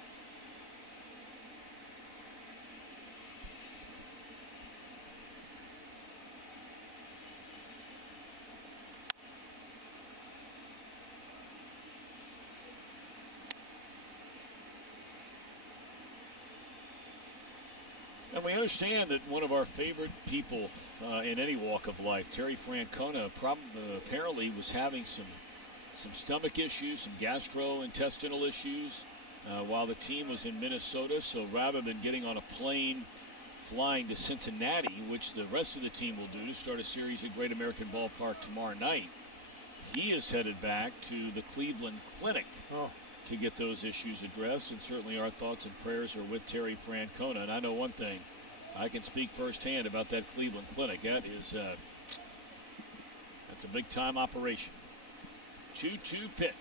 And we understand that one of our favorite people in any walk of life, Terry Francona, apparently was having some stomach issues, some gastrointestinal issues while the team was in Minnesota. So rather than getting on a plane flying to Cincinnati, which the rest of the team will do to start a series at Great American Ballpark tomorrow night, he is headed back to the Cleveland Clinic to get those issues addressed. And certainly our thoughts and prayers are with Terry Francona. And I know one thing, I can speak firsthand about that Cleveland Clinic. That's a big time operation. 2-2 pitch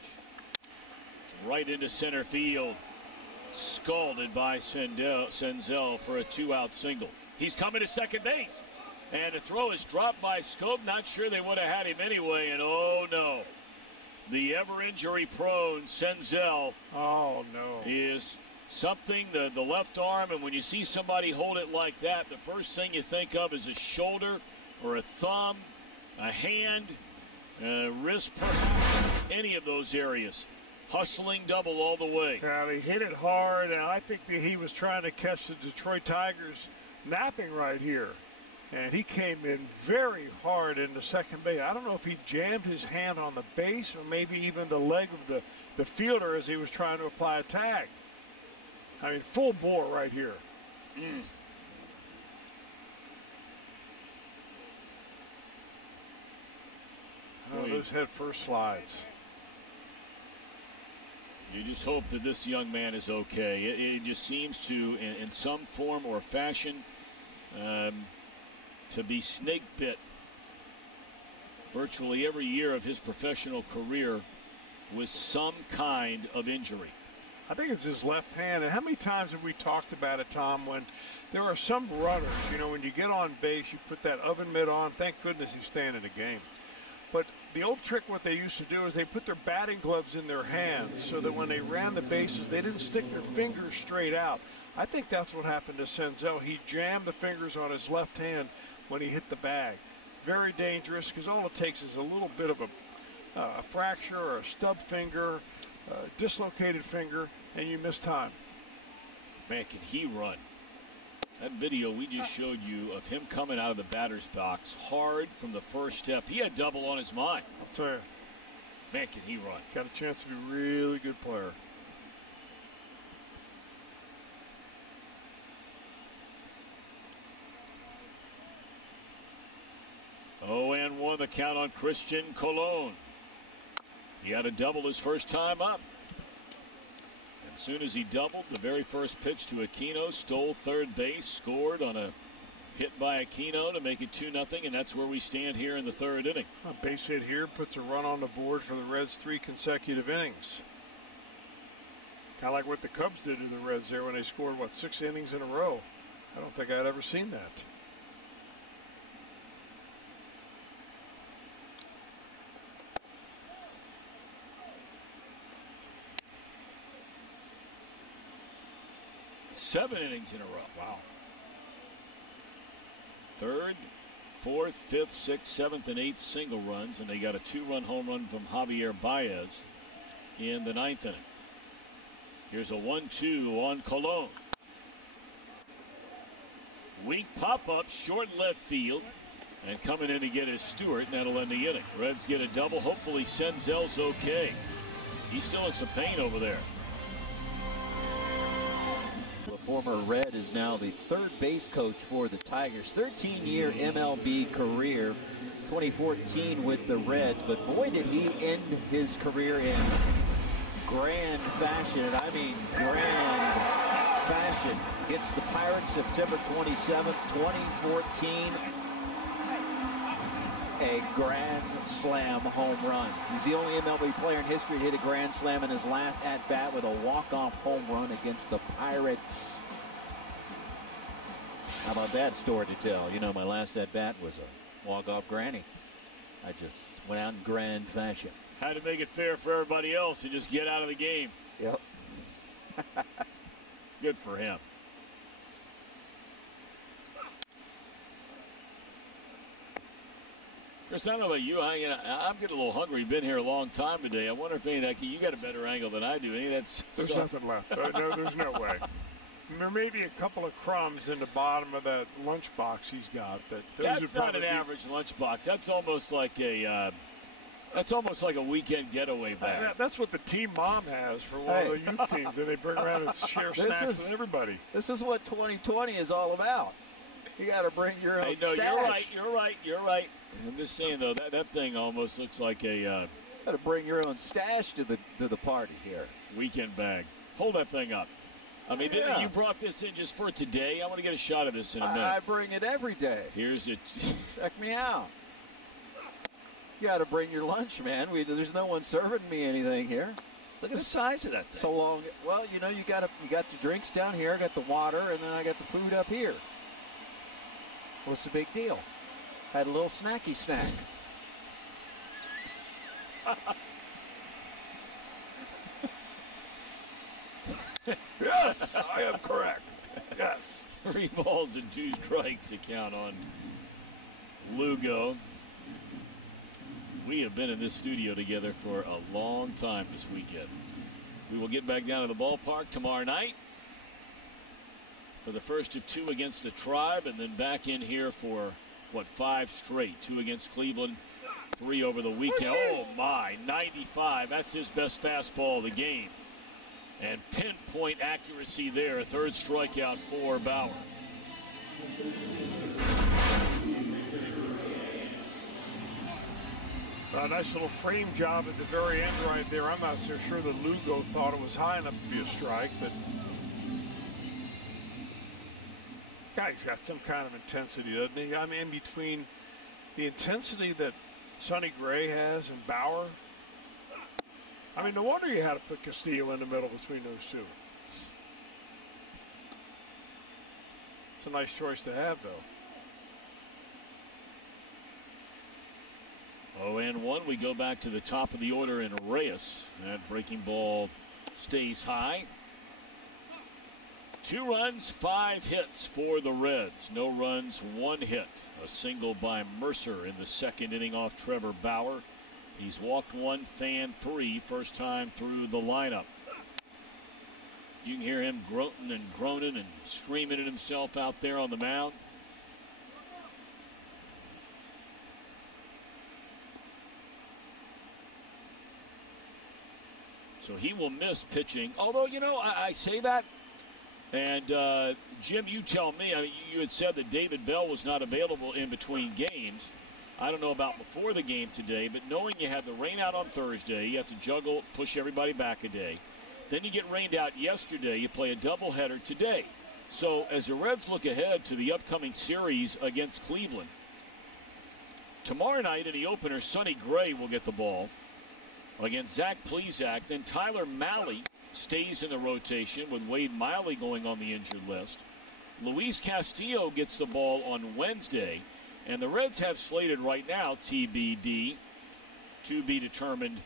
right into center field, scalded by Senzel for a 2-out single. He's coming to second base. And the throw is dropped by Scope. Not sure they would have had him anyway. And oh no, the ever injury prone Senzel. Oh no, is something, the left arm, and when you see somebody hold it like that, the first thing you think of is a shoulder or a thumb, a hand, wrist, perhaps, any of those areas. Hustling double all the way. Yeah, he hit it hard, and I think that he was trying to catch the Detroit Tigers napping right here. And he came in very hard in the second base. I don't know if he jammed his hand on the base or maybe even the leg of the fielder as he was trying to apply a tag. I mean, full bore right here. Oh, those head first slides. You just hope that this young man is okay. It just seems to, in some form or fashion, to be snake bit virtually every year of his professional career with some kind of injury. I think it's his left hand. And how many times have we talked about it, Tom, when there are some runners, you know, when you get on base, you put that oven mitt on. Thank goodness he's staying in the game. But the old trick, what they used to do is they put their batting gloves in their hands so that when they ran the bases, they didn't stick their fingers straight out. I think that's what happened to Senzel. He jammed the fingers on his left hand when he hit the bag. Very dangerous because all it takes is a little bit of a fracture or a stub finger, dislocated finger, and you miss time. Man, can he run. That video we just showed you of him coming out of the batter's box hard from the first step. He had double on his mind. I'll tell you. Man, can he run. Got a chance to be a really good player. Oh, and 1 the count on Christian Colon. He had a double his first time up. As soon as he doubled, the very first pitch to Aquino, stole third base, scored on a hit by Aquino to make it 2-0, and that's where we stand here in the third inning. A base hit here puts a run on the board for the Reds 3 consecutive innings. Kind of like what the Cubs did to the Reds there when they scored, 6 innings in a row. I don't think I'd ever seen that. Seven innings in a row. Wow. Third, fourth, fifth, sixth, seventh, and eighth single runs, and they got a 2-run home run from Javier Baez in the 9th inning. Here's a 1-2 on Colon. Weak pop-up, short left field, and coming in to get his Stewart, and that'll end the inning. Reds get a double. Hopefully Senzel's okay. He's still in some pain over there. The former Red is now the third base coach for the Tigers. 13-year MLB career, 2014 with the Reds. But boy, did he end his career in grand fashion. And I mean grand fashion. Hits the Pirates September 27th, 2014. A grand slam home run. He's the only MLB player in history to hit a grand slam in his last at-bat with a walk-off home run against the Pirates. How about that story to tell? You know, my last at-bat was a walk-off granny. I just went out in grand fashion. Had to make it fair for everybody else and just get out of the game. Yep. Good for him. Chris, I don't know about you. I'm getting a little hungry. Been here a long time today. I wonder if any of that, you got a better angle than I do. Any of that's There's nothing left. No, there's no way. There may be a couple of crumbs in the bottom of that lunchbox he's got. But that's not an average lunchbox. That's almost like a weekend getaway bag. That's what the team mom has for one of the youth teams, and they bring around and share snacks with everybody. This is what 2020 is all about. You got to bring your own stash. You're right. I'm just saying though that thing almost looks like a. Got to bring your own stash to the party here. Weekend bag. Hold that thing up. I mean, you brought this in just for today. I want to get a shot of this in a minute. I bring it every day. Here's it. Check me out. You got to bring your lunch, man. There's no one serving me anything here. Look at the size of that thing. So long. Well, you know, you got the drinks down here. I got the water, and then I got the food up here. What's the big deal? Had a little snacky snack. Yes, I am correct. Yes. 3 balls and 2 strikes to count on Lugo. We have been in this studio together for a long time this weekend. We will get back down to the ballpark tomorrow night for the first of 2 against the Tribe, and then back in here for, 5 straight. 2 against Cleveland, 3 over the weekend. Oh, my, 95. That's his best fastball of the game. And pinpoint accuracy there. A 3rd strikeout for Bauer. A nice little frame job at the very end right there. I'm not so sure that Lugo thought it was high enough to be a strike, but guy's got some kind of intensity, doesn't he? I mean, between the intensity that Sonny Gray has and Bauer, I mean, no wonder you had to put Castillo in the middle between those two. It's a nice choice to have, though. 0-1. We go back to the top of the order in Reyes. That breaking ball stays high. 2 runs, 5 hits for the Reds. No runs, 1 hit. A single by Mercer in the 2nd inning off Trevor Bauer. He's walked 1, fanned 3, first time through the lineup. You can hear him grunting and groaning and screaming at himself out there on the mound. So he will miss pitching. Although, you know, I say that, and Jim, you tell me. I mean, you had said that David Bell was not available in between games. I don't know about before the game today, but knowing you had the rain out on Thursday, you have to juggle, push everybody back a day. Then you get rained out yesterday. You play a doubleheader today. So as the Reds look ahead to the upcoming series against Cleveland, tomorrow night in the opener, Sonny Gray will get the ball against Zach Plesac. Then Tyler Mahle stays in the rotation with Wade Miley going on the injured list. Luis Castillo gets the ball on Wednesday. And the Reds have slated right now, TBD, to be determined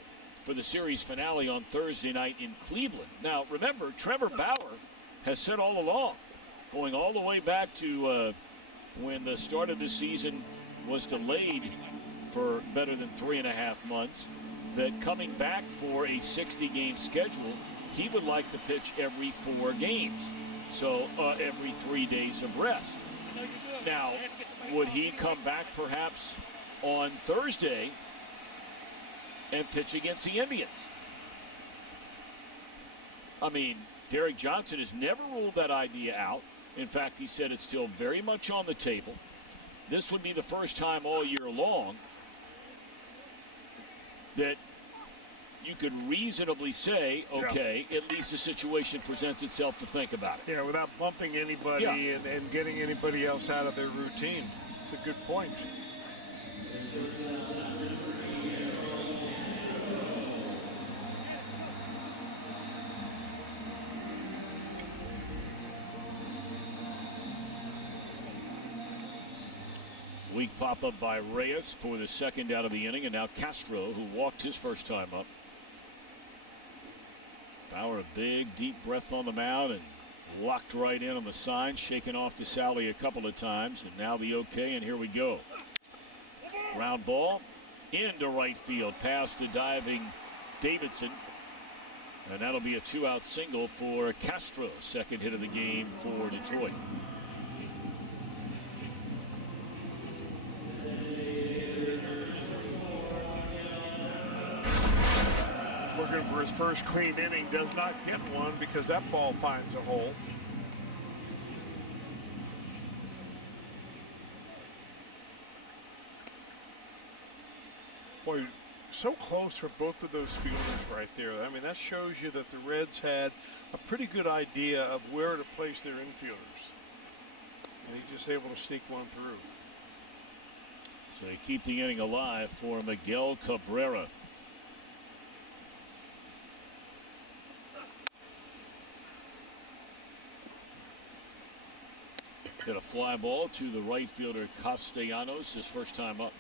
for the series finale on Thursday night in Cleveland. Now, remember, Trevor Bauer has said all along, going all the way back to when the start of the season was delayed for better than 3.5 months, that coming back for a 60-game schedule, he would like to pitch every 4 games. So every 3 days of rest. Now, would he come back perhaps on Thursday and pitch against the Indians? I mean, Derek Johnson has never ruled that idea out. In fact, he said it's still very much on the table. This would be the first time all year long that you could reasonably say, okay, at least the situation presents itself to think about it. Yeah, without bumping anybody and getting anybody else out of their routine. It's a good point. Weak pop-up by Reyes for the 2nd out of the inning, and now Castro, who walked his first time up. Bauer, a big, deep breath on the mound and locked right in on the sign, shaking off Casale a couple of times, and now the okay, and here we go. Ground ball into right field, past the diving Davidson, and that'll be a 2-out single for Castro, 2nd hit of the game for Detroit. Looking for his first clean inning, does not get one because that ball finds a hole. Boy, so close for both of those fielders right there. I mean, that shows you that the Reds had a pretty good idea of where to place their infielders. And he's just able to sneak one through. So they keep the inning alive for Miguel Cabrera. Got a fly ball to the right fielder Castellanos, his first time up.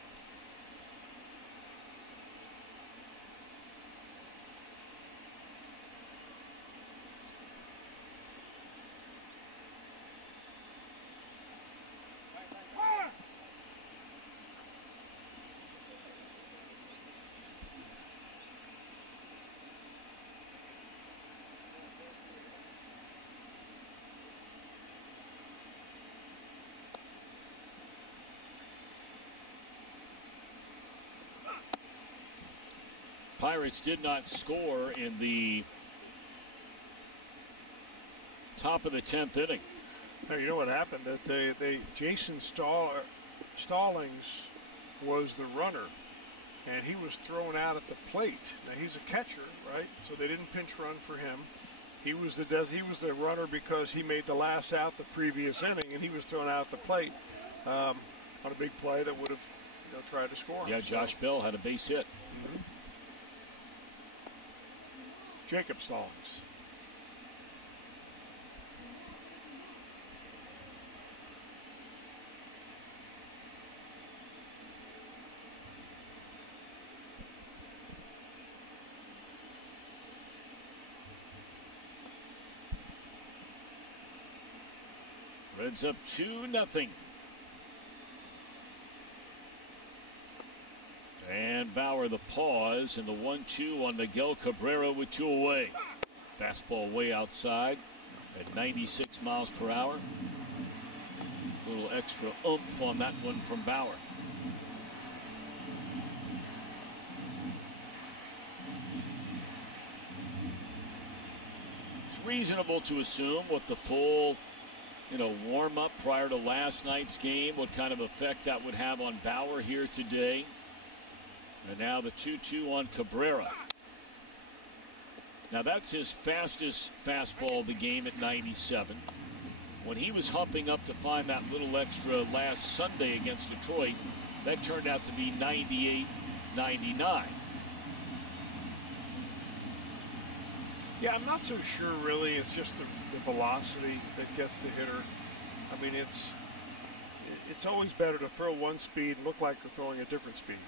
Pirates did not score in the top of the 10th inning. Now, you know what happened? That Jason Stallings was the runner, and he was thrown out at the plate. Now he's a catcher, right? So they didn't pinch run for him. He was the runner because he made the last out the previous inning, and he was thrown out at the plate on a big play that would have tried to score. Yeah, Josh Bell had a base hit. Mm-hmm. Jacob Stallings. Reds up 2-0. And Bauer the pause, and the 1-2 on Miguel Cabrera with 2 away. Fastball way outside at 96 miles per hour. A little extra oomph on that one from Bauer. It's reasonable to assume what the full warm up prior to last night's game, what kind of effect that would have on Bauer here today. And now the 2-2 on Cabrera. Now that's his fastest fastball of the game at 97. When he was humping up to find that little extra last Sunday against Detroit, that turned out to be 98, 99. Yeah, I'm not so sure really. It's just the velocity that gets the hitter. I mean, it's always better to throw one speed and look like you're throwing a different speed.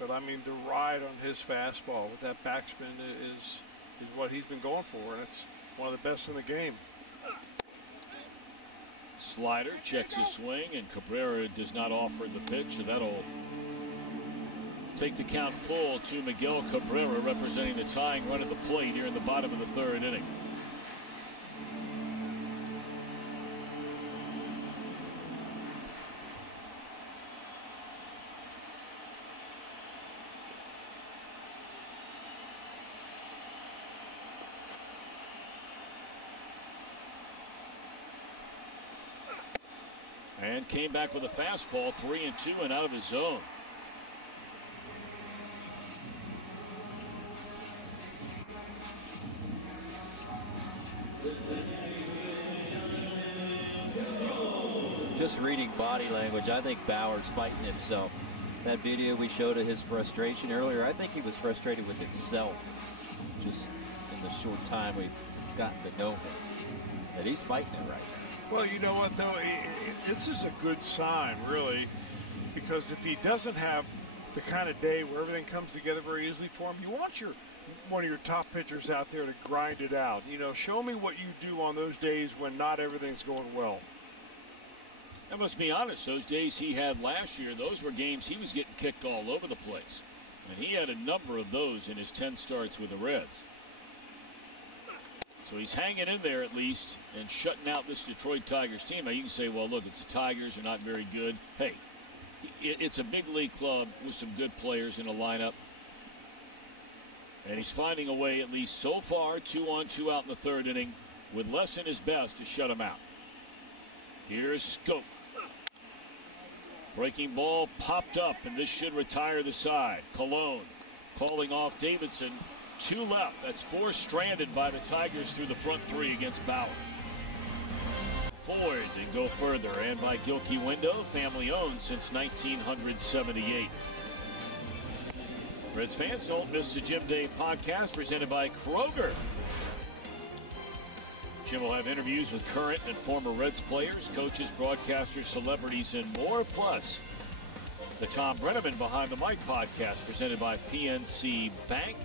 But I mean, the ride on his fastball with that backspin is what he's been going for, and it's one of the best in the game. Slider checks his swing, and Cabrera does not offer the pitch, so that'll take the count full to Miguel Cabrera, representing the tying run at the plate here in the bottom of the 3rd inning. And came back with a fastball, 3-2 and out of his zone. Just reading body language, I think Bauer's fighting himself. That video we showed of his frustration earlier, I think he was frustrated with himself. Just in the short time we've gotten to know him. That he's fighting it right now. Well, you know what, though? This is a good sign, really, because if he doesn't have the kind of day where everything comes together very easily for him, you want one of your top pitchers out there to grind it out. Show me what you do on those days when not everything's going well. And let's be honest, those days he had last year, those were games he was getting kicked all over the place. And he had a number of those in his 10 starts with the Reds. So he's hanging in there at least and shutting out this Detroit Tigers team. Now you can say, well, look, it's the Tigers, are not very good. Hey, it's a big league club with some good players in the lineup. And he's finding a way, at least so far, 2 on, 2 out in the 3rd inning, with less than his best to shut him out. Here's Scope. Breaking ball popped up, and this should retire the side. Colon calling off Davidson. 2 left. That's 4 stranded by the Tigers through the front 3 against Bauer. Ford and go further, and by Gilkey Window, family owned since 1978. Reds fans, don't miss the Jim Day podcast presented by Kroger. Jim will have interviews with current and former Reds players, coaches, broadcasters, celebrities, and more. Plus, the Tom Brenneman Behind the Mic podcast presented by PNC Bank.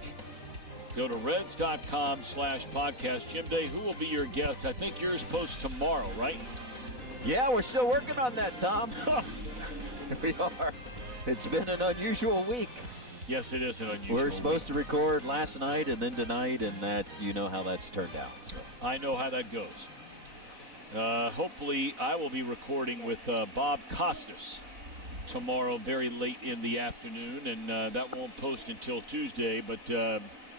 Go to reds.com/podcast. Jim Day, who will be your guest? I think yours posts tomorrow, right? Yeah, we're still working on that, Tom. We are. It's been an unusual week. Yes, it is an unusual We're supposed to record last night and then tonight, and that you know how that's turned out. So. I know how that goes. Hopefully, I will be recording with Bob Costas tomorrow very late in the afternoon, and that won't post until Tuesday, but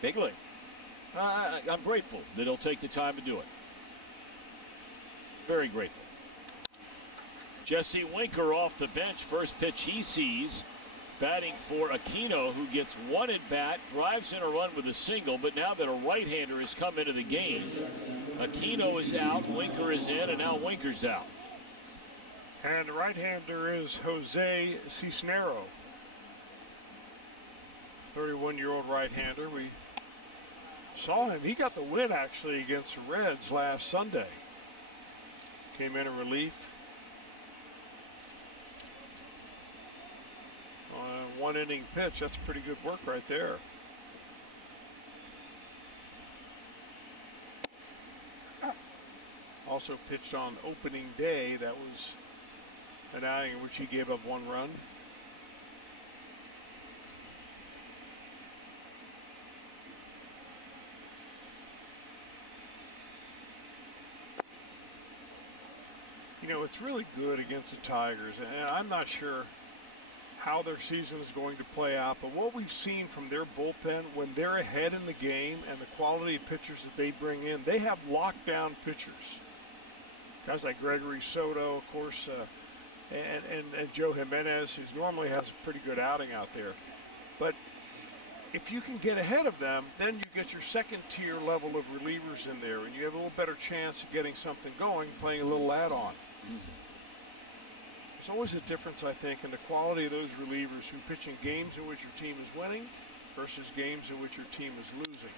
big league. I'm grateful that he'll take the time to do it. Very grateful. Jesse Winker off the bench. First pitch he sees. Batting for Aquino, who gets one at bat, drives in a run with a single, but now that a right-hander has come into the game, Aquino is out, Winker is in, and now Winker's out. And the right-hander is Jose Cisnero, 31-year-old right-hander. We saw him. He got the win, actually, against the Reds last Sunday. Came in relief. One-inning pitch. That's pretty good work right there. Also pitched on opening day. That was an outing in which he gave up one run. You know, it's really good against the Tigers, and I'm not sure how their season is going to play out, but what we've seen from their bullpen when they're ahead in the game and the quality of pitchers that they bring in, they have lockdown pitchers. Guys like Gregory Soto, of course, and Joe Jimenez, who normally has a pretty good outing out there. But if you can get ahead of them, then you get your second-tier level of relievers in there, and you have a little better chance of getting something going, playing a little add-on. There's always a difference, I think, in the quality of those relievers who pitch in games in which your team is winning versus games in which your team is losing.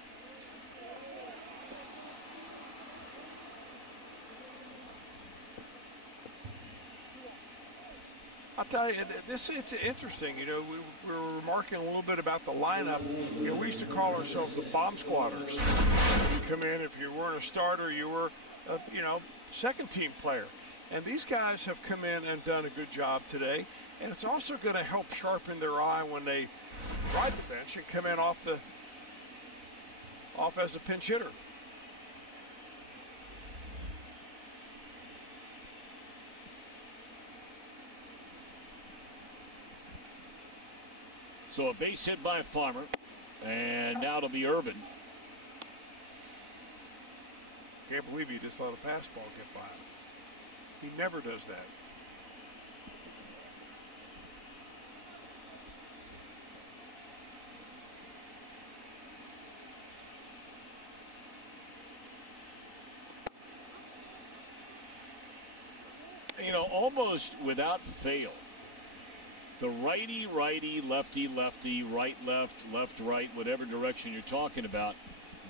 I'll tell you, it's interesting. You know, we were remarking a little bit about the lineup. You know, we used to call ourselves the bomb squatters. You come in, if you weren't a starter, you were a, second-team player. And these guys have come in and done a good job today. And it's also going to help sharpen their eye when they ride the bench and come in off as a pinch hitter. So a base hit by Farmer, and now it'll be Irvin. Can't believe he just let a fastball get by him. He never does that. You know, almost without fail, the righty, lefty, right, left, right, whatever direction you're talking about,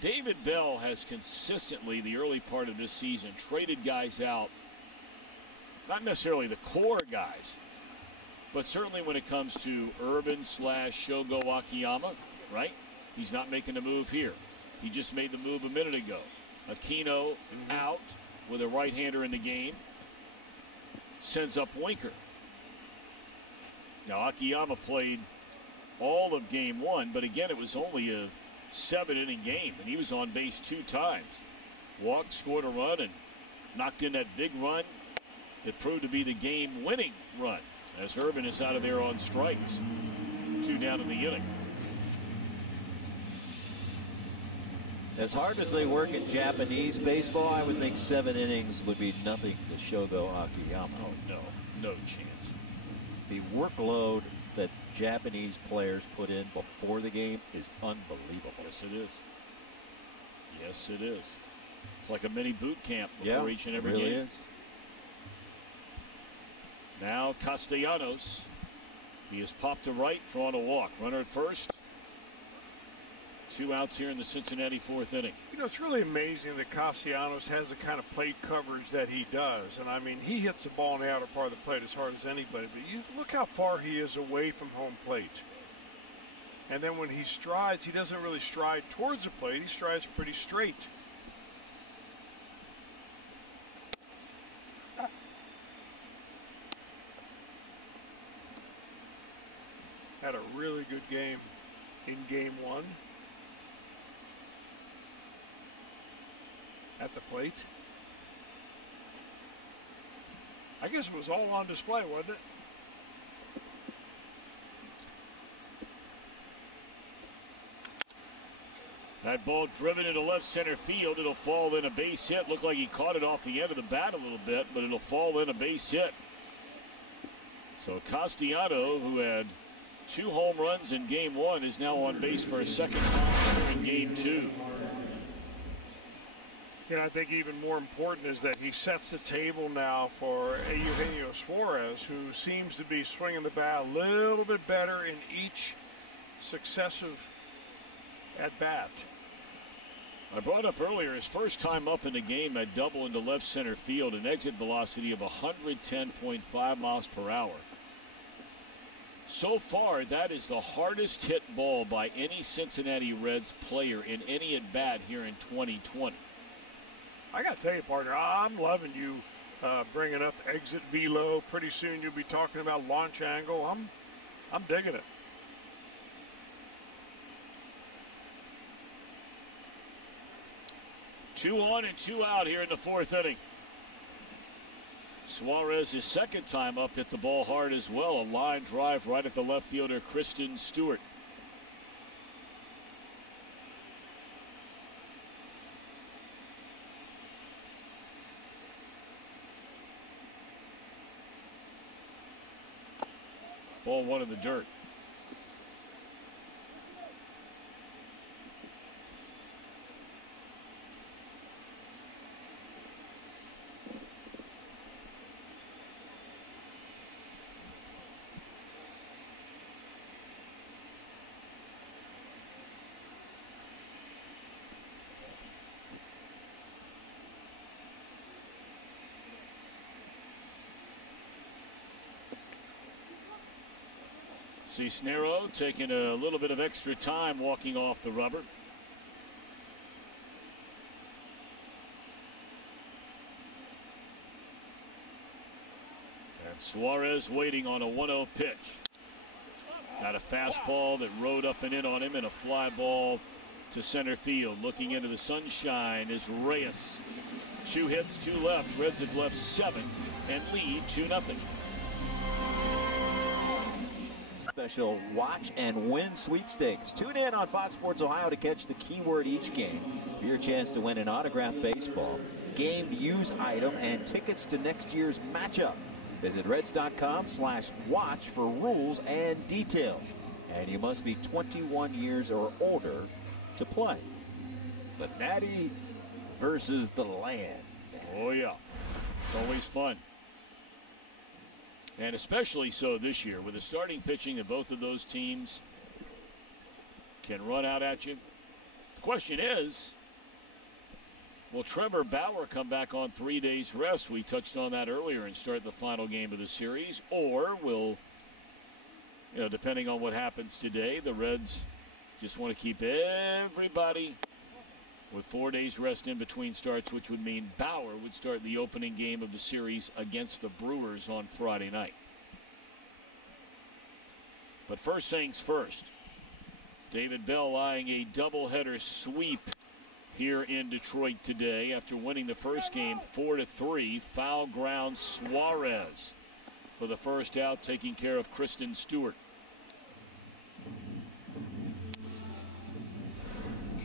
David Bell has consistently, the early part of this season, traded guys out. Not necessarily the core guys, but certainly when it comes to Urban / Shogo Akiyama, right? He's not making a move here. He just made the move a minute ago. Aquino out with a right-hander in the game. Sends up Winker. Now Akiyama played all of game one, but again, it was only a 7-inning game, and he was on base 2 times. Walked, scored a run, and knocked in that big run. It proved to be the game-winning run as Irvin is out of there on strikes. 2 down in the inning. As hard as they work in Japanese baseball, I would think 7 innings would be nothing to Shogo Akiyama. Oh, no chance. The workload that Japanese players put in before the game is unbelievable. Yes, it is. Yes, it is. It's like a mini boot camp before each and every really game. Is. Now Castellanos. He is popped to right, drawn a walk. Runner at first. 2 outs here in the Cincinnati 4th inning. You know, it's really amazing that Castellanos has the kind of plate coverage that he does. And, I mean, he hits the ball in the outer part of the plate as hard as anybody. But you look how far he is away from home plate. And then when he strides, he doesn't really stride towards the plate. He strides pretty straight. Had a really good game in game 1. At the plate. I guess it was all on display, wasn't it? That ball driven into left center field. It'll fall in a base hit. Looked like he caught it off the end of the bat a little bit, but it'll fall in a base hit. So Castellano, who had 2 home runs in game 1, is now on base for a second time in game 2. Yeah, I think even more important is that he sets the table now for Eugenio Suarez, who seems to be swinging the bat a little bit better in each successive at-bat. I brought up earlier his first time up in the game at double into left center field, an exit velocity of 110.5 miles per hour. So far, that is the hardest hit ball by any Cincinnati Reds player in any at-bat here in 2020. I got to tell you, partner, I'm loving you bringing up exit velo. Pretty soon you'll be talking about launch angle. I'm digging it. Two on and 2 out here in the 4th inning. Suarez, his second time up, hit the ball hard as well. A line drive right at the left fielder, Kristen Stewart. Ball 1 in the dirt. Cisnero taking a little bit of extra time walking off the rubber. And Suarez waiting on a 1-0 pitch. Got a fastball that rode up and in on him, and a fly ball to center field. Looking into the sunshine is Reyes. 2 hits, 2 left. Reds have left 7 and lead 2-0. Special watch and win sweepstakes. Tune in on Fox Sports Ohio to catch the keyword each game for your chance to win an autographed baseball, game use item, and tickets to next year's matchup. Visit Reds.com/watch for rules and details. And you must be 21 years or older to play. The Natty versus the Land. Oh, yeah. It's always fun. And especially so this year with the starting pitching that both of those teams can run out at you. The question is, will Trevor Bauer come back on 3 days rest? We touched on that earlier and start the final game of the series. Or will, depending on what happens today, the Reds just want to keep everybody with 4 days rest in between starts, which would mean Bauer would start the opening game of the series against the Brewers on Friday night. But first things first, David Bell eyeing a doubleheader sweep here in Detroit today after winning the first game 4-3. Foul ground Suarez for the first out, taking care of Kristen Stewart.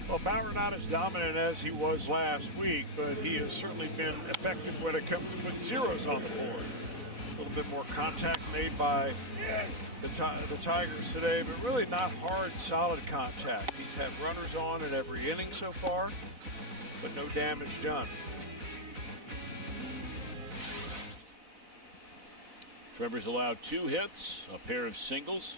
Well, Bauer not as dominant as he was last week, but he has certainly been effective when it comes to putting zeros on the board. A little bit more contact made by the Tigers today, but really not hard, solid contact. He's had runners on in every inning so far, but no damage done. Trevor's allowed 2 hits, a pair of singles.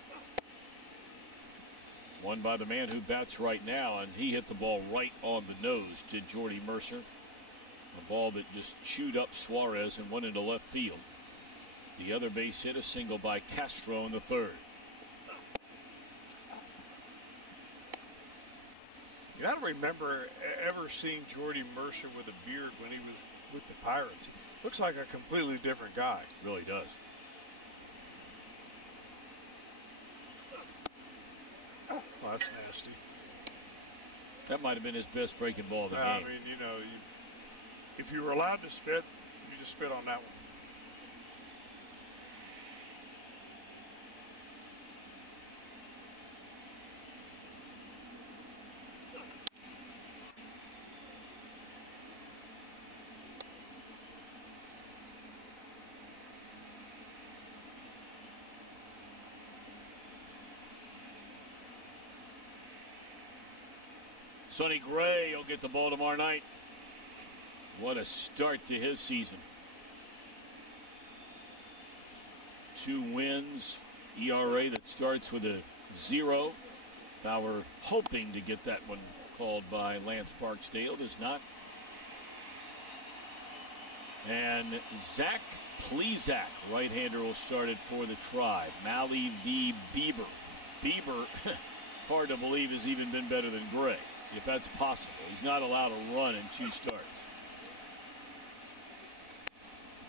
Won by the man who bats right now, and he hit the ball right on the nose, did Jordy Mercer. A ball that just chewed up Suarez and went into left field. The other base hit, a single by Castro in the third. You got to remember ever seeing Jordy Mercer with a beard when he was with the Pirates. Looks like a completely different guy. Really does. Oh, that's nasty. That might have been his best breaking ball of the game. I mean, you know, if you were allowed to spit, you just spit on that one. Sonny Gray will get the ball tomorrow night. What a start to his season. 2 wins, ERA that starts with a 0. Bauer hoping to get that one called by Lance Barksdale, does not. And Zach Plesac, right-hander, will start it for the Tribe. Malley v. Bieber. Bieber, hard to believe, has even been better than Gray, if that's possible. He's not allowed to run in 2 starts.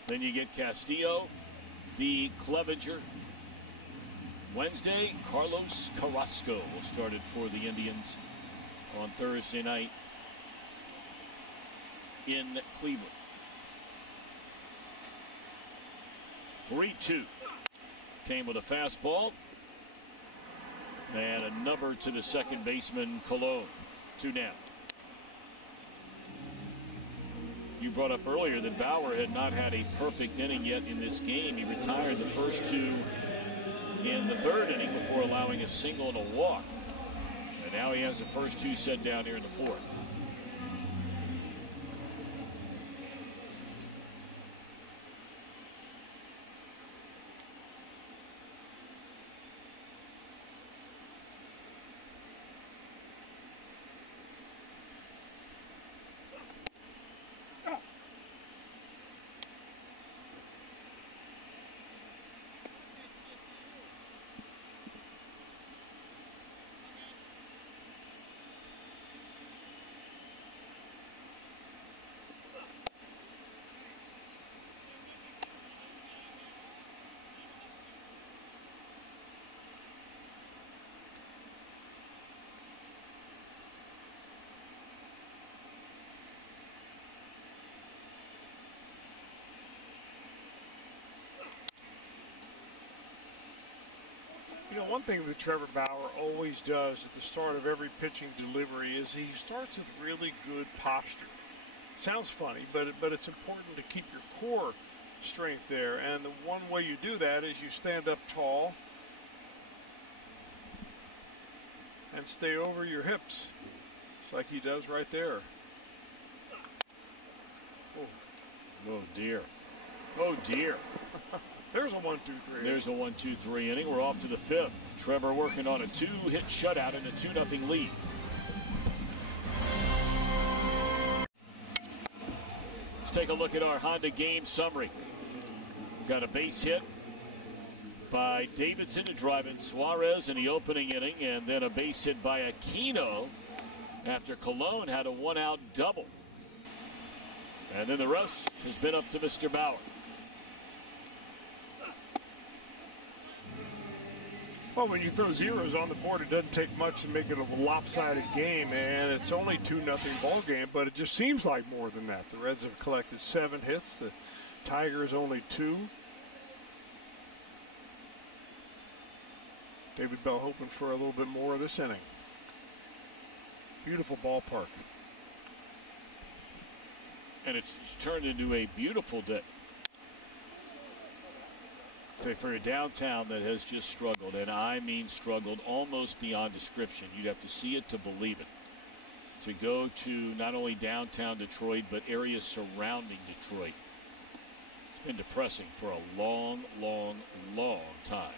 Then you get Castillo v. Clevenger. Wednesday, Carlos Carrasco will start it for the Indians on Thursday night in Cleveland. 3-2. Came with a fastball. And a number to the second baseman, Colon. 2 down. You brought up earlier that Bauer had not had a perfect inning yet in this game. He retired the first 2 in the third inning before allowing a single and a walk. And now he has the first 2 set down here in the fourth. You know, one thing that Trevor Bauer always does at the start of every pitching delivery is he starts with really good posture. Sounds funny, but it's important to keep your core strength there. And the one way you do that is you stand up tall and stay over your hips. It's like he does right there. Oh dear. Oh dear. There's a 1-2-3. There's a 1-2-3 inning. We're off to the 5th. Trevor working on a 2-hit shutout and a 2-0 lead. Let's take a look at our Honda game summary. Got a base hit by Davidson to drive in Suarez in the opening inning, and then a base hit by Aquino after Colon had a 1-out double. And then the rest has been up to Mr. Bauer. Well, when you throw zeros on the board, it doesn't take much to make it a lopsided game, and it's only 2-0 ball game, but it just seems like more than that. The Reds have collected 7 hits. The Tigers only 2. David Bell hoping for a little bit more of this inning. Beautiful ballpark. And it's turned into a beautiful day. For a downtown that has just struggled, and I mean struggled almost beyond description. You'd have to see it to believe it. To go to not only downtown Detroit, but areas surrounding Detroit. It's been depressing for a long, long, long time.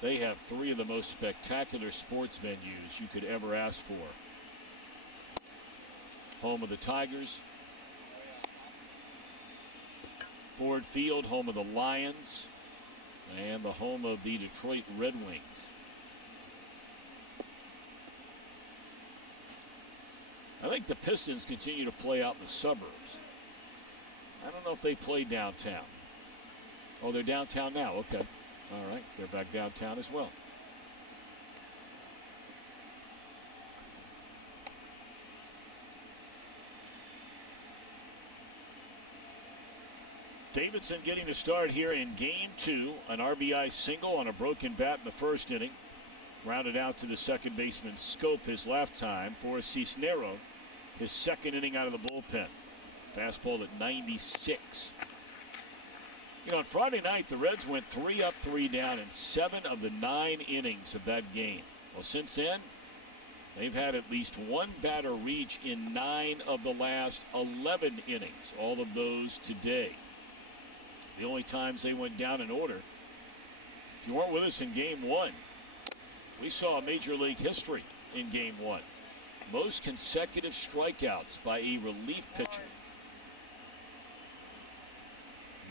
They have three of the most spectacular sports venues you could ever ask for. Home of the Tigers. Ford Field, home of the Lions. And the home of the Detroit Red Wings. I think the Pistons continue to play out in the suburbs. I don't know if they play downtown. Oh, they're downtown now. Okay. All right. They're back downtown as well. Davidson getting the start here in game 2. An RBI single on a broken bat in the first inning. Rounded out to the second baseman Scope his last time for Cisnero. His second inning out of the bullpen. Fastball at 96. You know, on Friday night, the Reds went 3 up, 3 down in 7 of the 9 innings of that game. Well, since then, they've had at least one batter reach in 9 of the last 11 innings. All of those today. The only times they went down in order. If you weren't with us in game 1, we saw Major League history in game 1. Most consecutive strikeouts by a relief pitcher.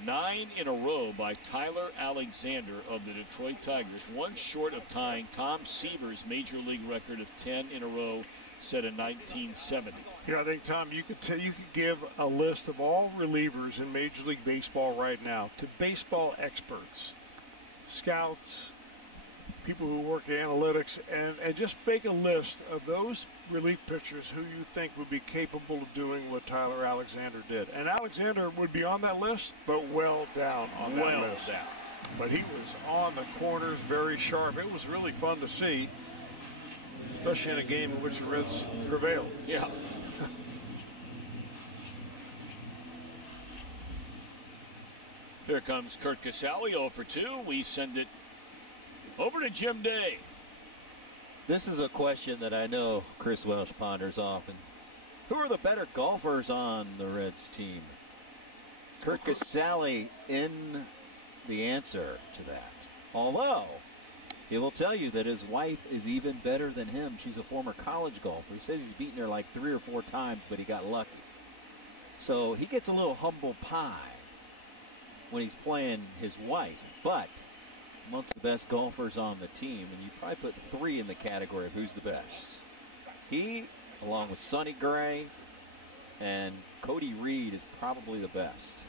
9 in a row by Tyler Alexander of the Detroit Tigers. One short of tying Tom Seaver's Major League record of 10 in a row set in 1970. Yeah, I think, Tom, you could give a list of all relievers in Major League Baseball right now to baseball experts, scouts, people who work in analytics, and just make a list of those relief pitchers who you think would be capable of doing what Tyler Alexander did. And Alexander would be on that list, but well down on that list. Down. But he was on the corners, very sharp. It was really fun to see, especially in a game in which the Reds prevailed. Yeah. Here comes Curt Casale, 0 for 2. We send it over to Jim Day. This is a question that I know Chris Welsh ponders often. Who are the better golfers on the Reds team? Curt Casale in the answer to that. Although, he will tell you that his wife is even better than him. She's a former college golfer. He says he's beaten her like 3 or 4 times, but he got lucky. So he gets a little humble pie when he's playing his wife. But amongst the best golfers on the team, and you probably put 3 in the category of who's the best. He, along with Sonny Gray and Cody Reed, is probably the best.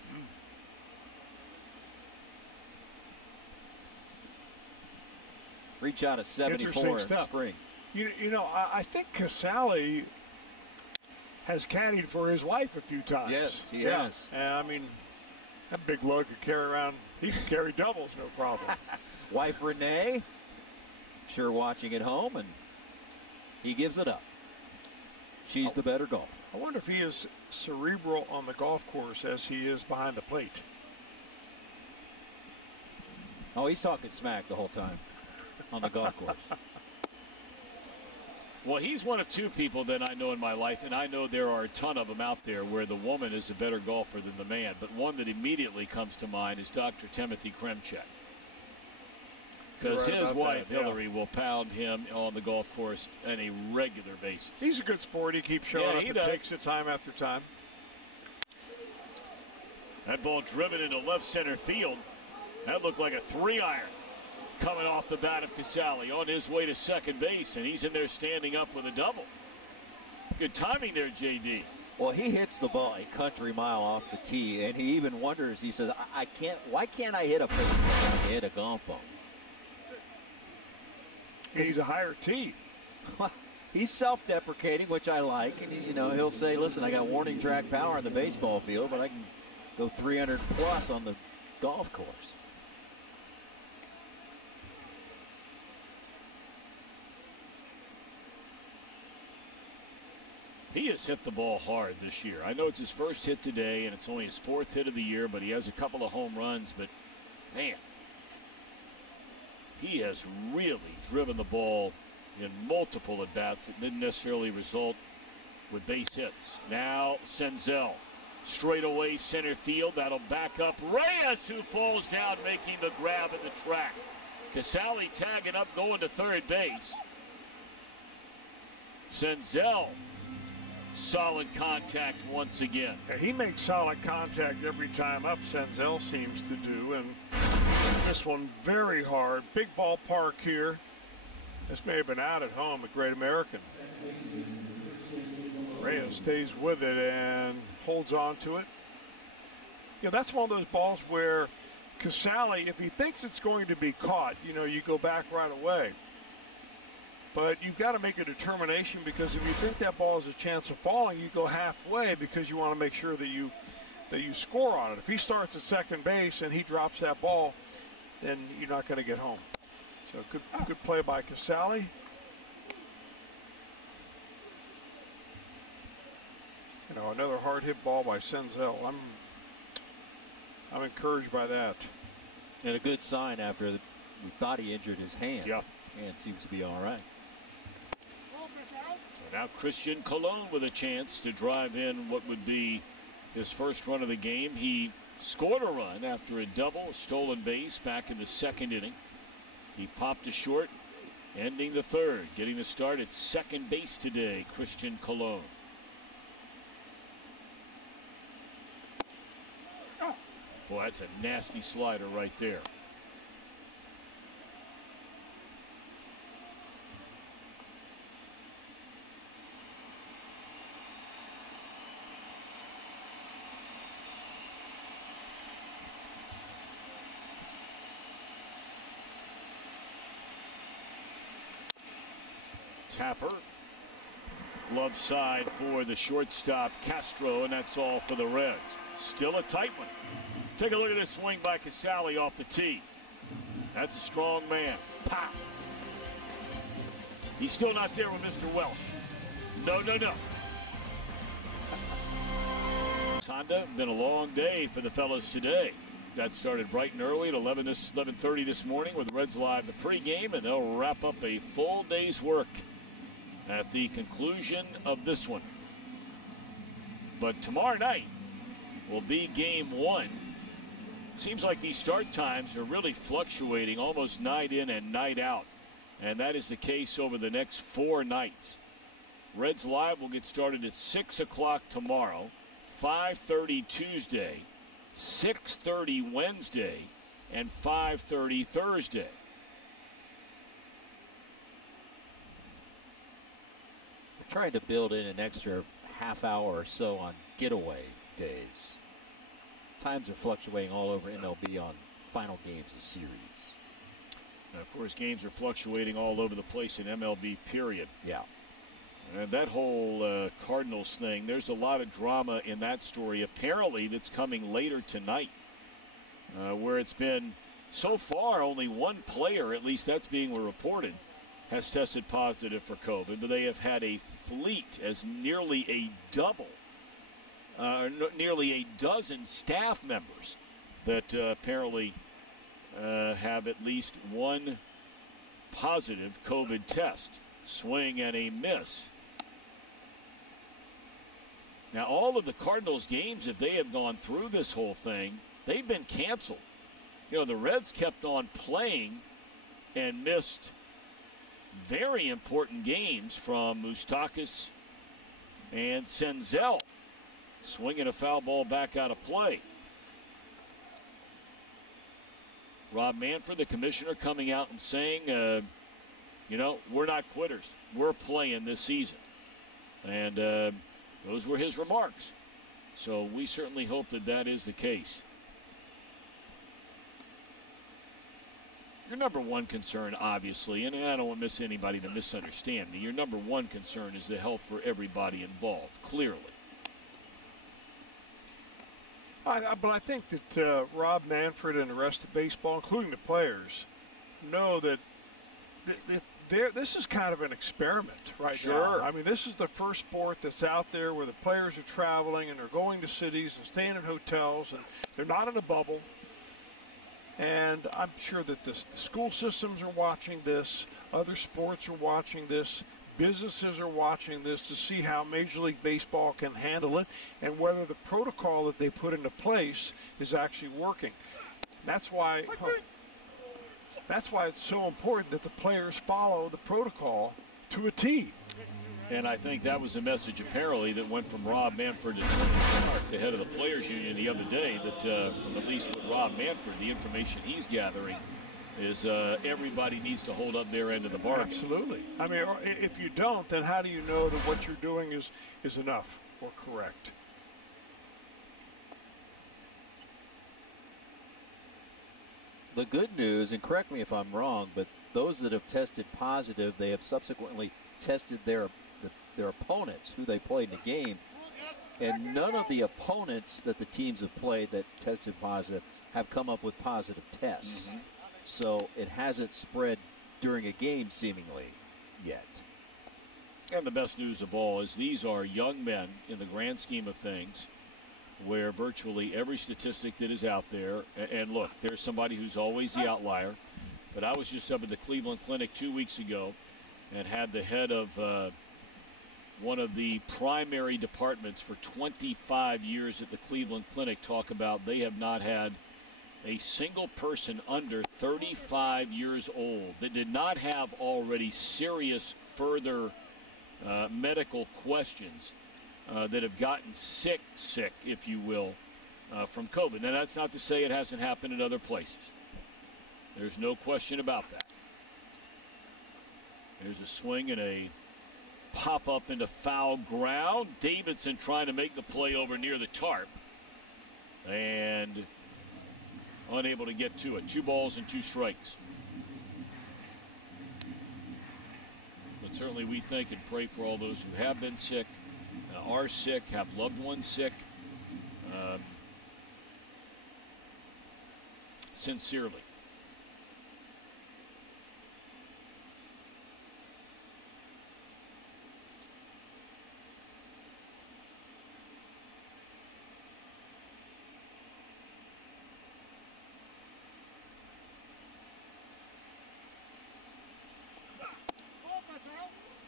Reach out a 74 in spring. You know, I think Casale has caddied for his wife a few times. Yes, he has. And I mean, that big lug could carry around. He can carry doubles, no problem. Wife Renee, sure watching at home, and he gives it up. She's the better golfer. I wonder if he is cerebral on the golf course as he is behind the plate. Oh, he's talking smack the whole time on the golf course. Well, he's one of 2 people that I know in my life, and I know there are a ton of them out there where the woman is a better golfer than the man. But one that immediately comes to mind is Dr. Timothy Kremchek. Because his wife, Hillary, will pound him on the golf course on a regular basis. He's a good sport. He keeps showing up and takes it time after time. That ball driven into left center field. That looked like a 3-iron coming off the bat of Casale on his way to second base, and he's in there standing up with a double. Good timing there, JD. Well, he hits the ball a country mile off the tee, and he even wonders, he says, why can't I hit a baseball like I hit a golf ball? He's a higher tee. He's self-deprecating, which I like, and he'll say, listen, I got warning track power on the baseball field, but I can go 300 plus on the golf course. He has hit the ball hard this year. I know it's his first hit today, and it's only his 4th hit of the year, but he has a couple of home runs. But, man, he has really driven the ball in multiple at-bats that didn't necessarily result with base hits. Now Senzel, straight away center field. That'll back up Reyes, who falls down, making the grab at the track. Casale tagging up, going to third base. Senzel, solid contact once again. Yeah, he makes solid contact every time up, Senzel seems to do, and this one very hard. Big ballpark here. This may have been out at home at Great American. Reyes stays with it and holds on to it. Yeah, that's one of those balls where Casale, if he thinks it's going to be caught, you go back right away. But you've got to make a determination, because if you think that ball has a chance of falling, you go halfway because you want to make sure that you score on it. If he starts at second base and he drops that ball, then you're not going to get home. So good play by Casale. Another hard hit ball by Senzel. I'm encouraged by that. And a good sign after we thought he injured his hand. Yeah. Hand seems to be all right. And now Christian Colon with a chance to drive in what would be his first run of the game. He scored a run after a double, a stolen base back in the second inning. He popped to short, ending the third, getting the start at second base today, Christian Colon. Boy, that's a nasty slider right there. Tapper. Glove side for the shortstop Castro, and that's all for the Reds. Still a tight one. Take a look at this swing by Casale off the tee. That's a strong man. Pop. He's still not there with Mr. Welsh. No. Honda, been a long day for the fellas today. Got started bright and early at 11:30 this morning with Reds Live, the pregame, and they'll wrap up a full day's work at the conclusion of this one. But tomorrow night will be game one. Seems like these start times are really fluctuating, almost night in and night out. And that is the case over the next 4 nights. Reds Live will get started at 6 o'clock tomorrow, 5:30 Tuesday, 6:30 Wednesday, and 5:30 Thursday. We're trying to build in an extra half hour or so on getaway days. Times are fluctuating all over MLB on final games of series. And of course, games are fluctuating all over the place in MLB, period. Yeah. And that whole Cardinals thing, there's a lot of drama in that story, apparently, that's coming later tonight, where it's been, so far, only one player, at least that's being reported, has tested positive for COVID, but they have had a fleet as nearly a double. Nearly a dozen staff members that apparently have at least one positive COVID test. Swing and a miss. Now, all of the Cardinals games, if they have gone through this whole thing, they've been canceled. The Reds kept on playing and missed very important games from Moustakas and Senzel. Swinging a foul ball back out of play. Rob Manfred, the commissioner, coming out and saying, we're not quitters. We're playing this season. And those were his remarks. So we certainly hope that that is the case. Your number one concern, obviously, and I don't want anybody to misunderstand me, your number one concern is the health for everybody involved, clearly. But I think that Rob Manfred and the rest of baseball, including the players, know that this is kind of an experiment right now. I mean, this is the first sport that's out there where the players are traveling and they're going to cities and staying in hotels, and they're not in a bubble. And I'm sure that the school systems are watching this, other sports are watching this, businesses are watching this to see how Major League Baseball can handle it and whether the protocol that they put into place is actually working. That's why That's why it's so important that the players follow the protocol to a T. And I think that was a message apparently that went from Rob Manfred to Tony Clark, the head of the Players Union, the other day, that from at least with Rob Manfred, the information he's gathering is everybody needs to hold up their end of the bargain. Absolutely. I mean, if you don't, then how do you know that what you're doing is enough or correct? The good news, and correct me if I'm wrong, but those that have tested positive, they have subsequently tested their opponents who they played in the game, and none of the opponents that the teams have played that tested positive have come up with positive tests. Mm-hmm. So it hasn't spread during a game seemingly yet. And the best news of all is these are young men in the grand scheme of things, where virtually every statistic that is out there, and look, there's somebody who's always the outlier, but I was just up at the Cleveland Clinic 2 weeks ago and had the head of one of the primary departments for 25 years at the Cleveland Clinic talk about they have not had a single person under 35 years old that did not have already serious further medical questions that have gotten sick, if you will, from COVID. Now, that's not to say it hasn't happened in other places. There's no question about that. There's a swing and a pop-up into foul ground. Davidson trying to make the play over near the tarp. And unable to get to it. 2 balls and 2 strikes. But certainly we think and pray for all those who have been sick, are sick, have loved ones sick. Sincerely.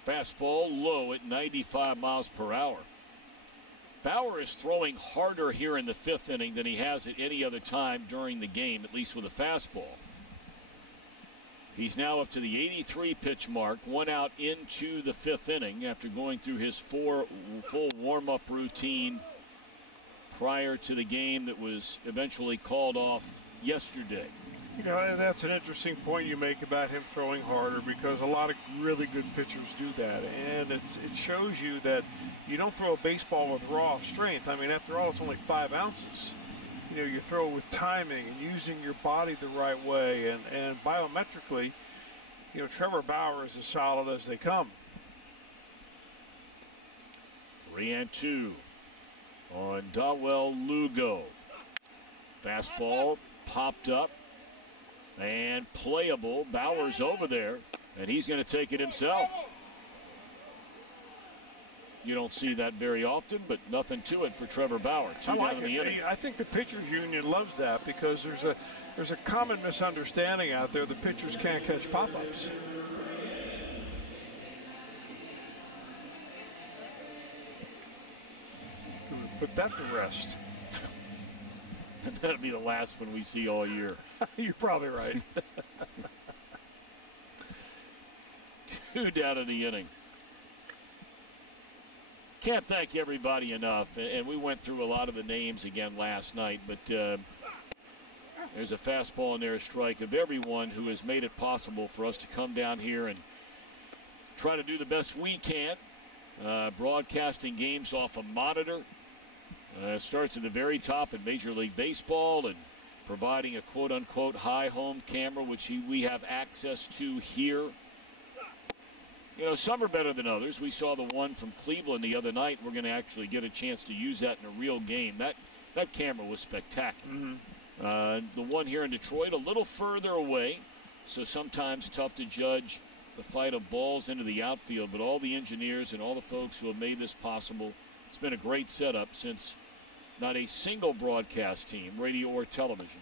Fastball low at 95 miles per hour. Bauer is throwing harder here in the 5th inning than he has at any other time during the game, at least with a fastball. He's now up to the 83 pitch mark, 1 out into the 5th inning after going through his full warm-up routine prior to the game that was eventually called off yesterday. You know, and that's an interesting point you make about him throwing harder, because a lot of really good pitchers do that. And it shows you that you don't throw a baseball with raw strength. I mean, after all, it's only 5 ounces. You know, you throw it with timing and using your body the right way. And biometrically, you know, Trevor Bauer is as solid as they come. 3-2 on Dawel Lugo. Fastball popped up and playable. Bauer's over there, and he's going to take it himself. You don't see that very often, but nothing to it for Trevor Bauer. 2 down in the inning. I think the pitchers union loves that, because there's a common misunderstanding out there. The pitchers can't catch pop-ups. Put that to rest. And that'll be the last one we see all year. You're probably right. 2 down in the inning. Can't thank everybody enough. And we went through a lot of the names again last night. But there's a fastball and there's a strike of everyone who has made it possible for us to come down here and try to do the best we can. Broadcasting games off a monitor. Starts at the very top in Major League Baseball and providing a quote-unquote high home camera, which we have access to here. You know, some are better than others. We saw the one from Cleveland the other night. We're going to actually get a chance to use that in a real game. That camera was spectacular. Mm-hmm. The one here in Detroit, a little further away, so sometimes tough to judge the flight of balls into the outfield. But all the engineers and all the folks who have made this possible, it's been a great setup since not a single broadcast team, radio or television,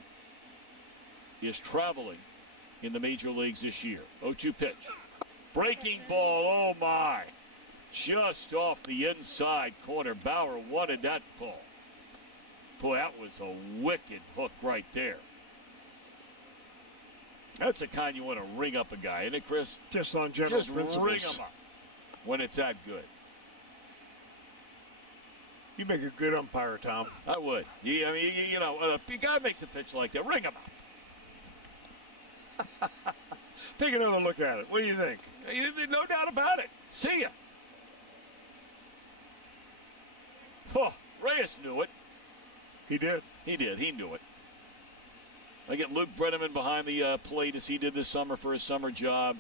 is traveling in the major leagues this year. 0-2 pitch. Breaking ball, oh my. Just off the inside corner. Bauer wanted that ball. Boy, that was a wicked hook right there. That's the kind you want to ring up a guy, isn't it, Chris? Just on general principles. Ring him up when it's that good. You make a good umpire, Tom. I would. Yeah, I mean, a guy makes a pitch like that, ring him up. Take another look at it. What do you think? No doubt about it. See ya. Oh, Reyes knew it. He did. He did. He knew it. I get Luke Brenneman behind the plate as he did this summer for his summer job.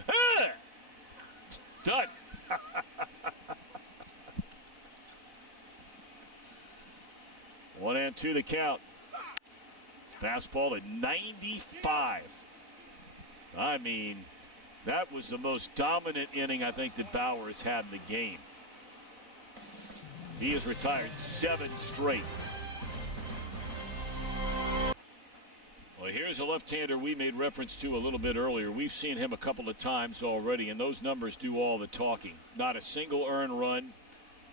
Done. 1-2 the count. Fastball at 95. I mean, that was the most dominant inning I think that Bauer has had in the game. He has retired 7 straight. Well, here's a left-hander we made reference to a little bit earlier. We've seen him a couple of times already, and those numbers do all the talking. Not a single earned run,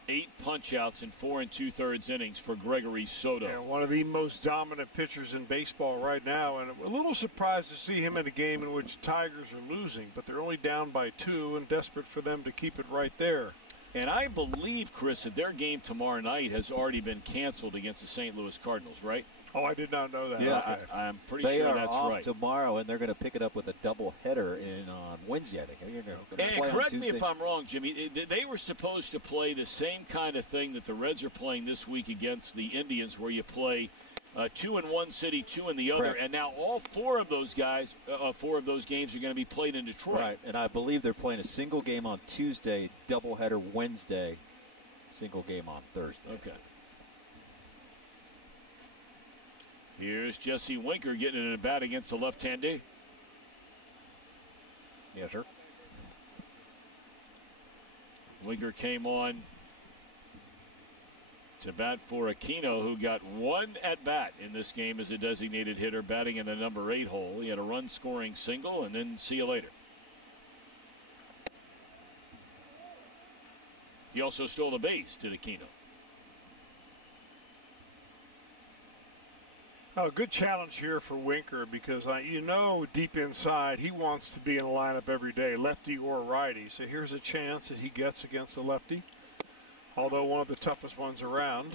8 punch-outs in 4 2/3 innings for Gregory Soto. Yeah, one of the most dominant pitchers in baseball right now, and a little surprised to see him in a game in which Tigers are losing, but they're only down by 2 and desperate for them to keep it right there. And I believe, Chris, that their game tomorrow night has already been canceled against the St. Louis Cardinals, right? Oh, I did not know that. Yeah, okay. I'm pretty sure that's right. They are off tomorrow, and they're going to pick it up with a doubleheader on Wednesday, I think. And correct me if I'm wrong, Jimmy. They were supposed to play the same kind of thing that the Reds are playing this week against the Indians, where you play 2 in one city, 2 in the other. Correct. And now all 4 of those games are going to be played in Detroit. Right, and I believe they're playing a single game on Tuesday, doubleheader Wednesday, single game on Thursday. Okay. Here's Jesse Winker getting in a bat against the left-hander. Yes, sir. Winker came on to bat for Aquino, who got 1 at-bat in this game as a designated hitter, batting in the number 8 hole. He had a run-scoring single, and then see you later. He also stole a base, did Aquino. Oh, good challenge here for Winker because deep inside he wants to be in a lineup every day, lefty or righty. So here's a chance that he gets against the lefty, although one of the toughest ones around.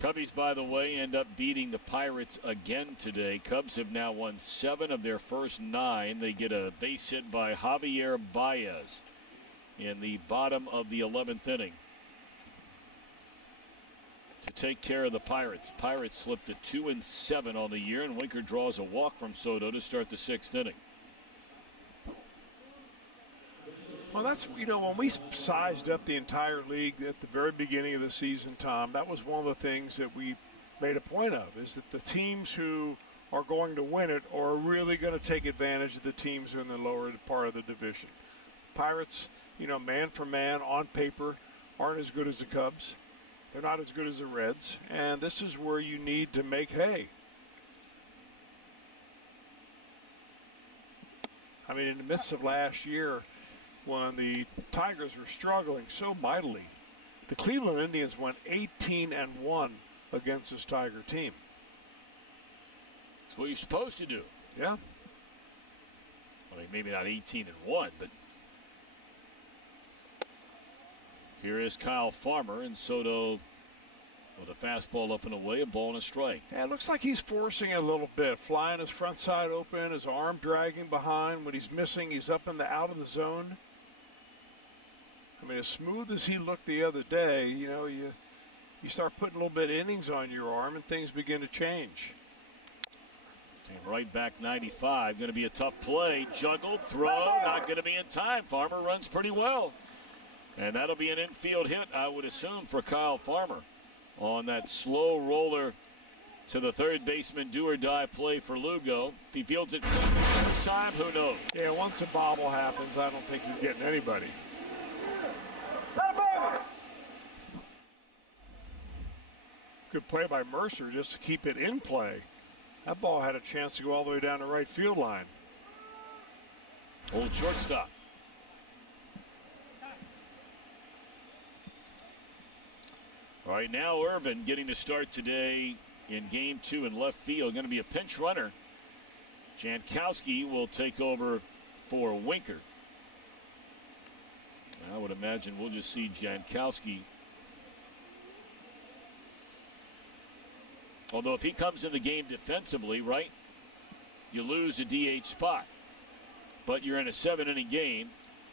Cubbies, by the way, end up beating the Pirates again today. Cubs have now won 7 of their first 9. They get a base hit by Javier Baez in the bottom of the 11th inning to take care of the Pirates. Pirates slipped to 2-7 on the year, and Winker draws a walk from Soto to start the 6th inning. Well, that's, when we sized up the entire league at the very beginning of the season, Tom, that was one of the things that we made a point of, is that the teams who are going to win it are really going to take advantage of the teams who are in the lower part of the division. Pirates, man for man, on paper, aren't as good as the Cubs. They're not as good as the Reds, and this is where you need to make hay. I mean, in the midst of last year, when the Tigers were struggling so mightily, the Cleveland Indians went 18-1 against this Tiger team. That's what you're supposed to do. Yeah. I mean, maybe not 18-1, but here is Kyle Farmer, and Soto with a fastball up and away, a ball and a strike. Yeah, it looks like he's forcing it a little bit, flying his front side open, his arm dragging behind. When he's missing, he's up in the out of the zone. I mean, as smooth as he looked the other day, you start putting a little bit of innings on your arm and things begin to change. Right back 95, going to be a tough play. Juggled, throw, not going to be in time. Farmer runs pretty well. And that'll be an infield hit, I would assume, for Kyle Farmer on that slow roller to the third baseman, do-or-die play for Lugo. If he fields it first time, who knows? Yeah, once a bobble happens, I don't think you're getting anybody. Good play by Mercer just to keep it in play. That ball had a chance to go all the way down the right field line. Old shortstop. All right, now Irvin getting to start today in game 2 in left field. Going to be a pinch runner. Jankowski will take over for Winker. I would imagine we'll just see Jankowski. Although if he comes in the game defensively, right, you lose a DH spot. But you're in a 7-inning game,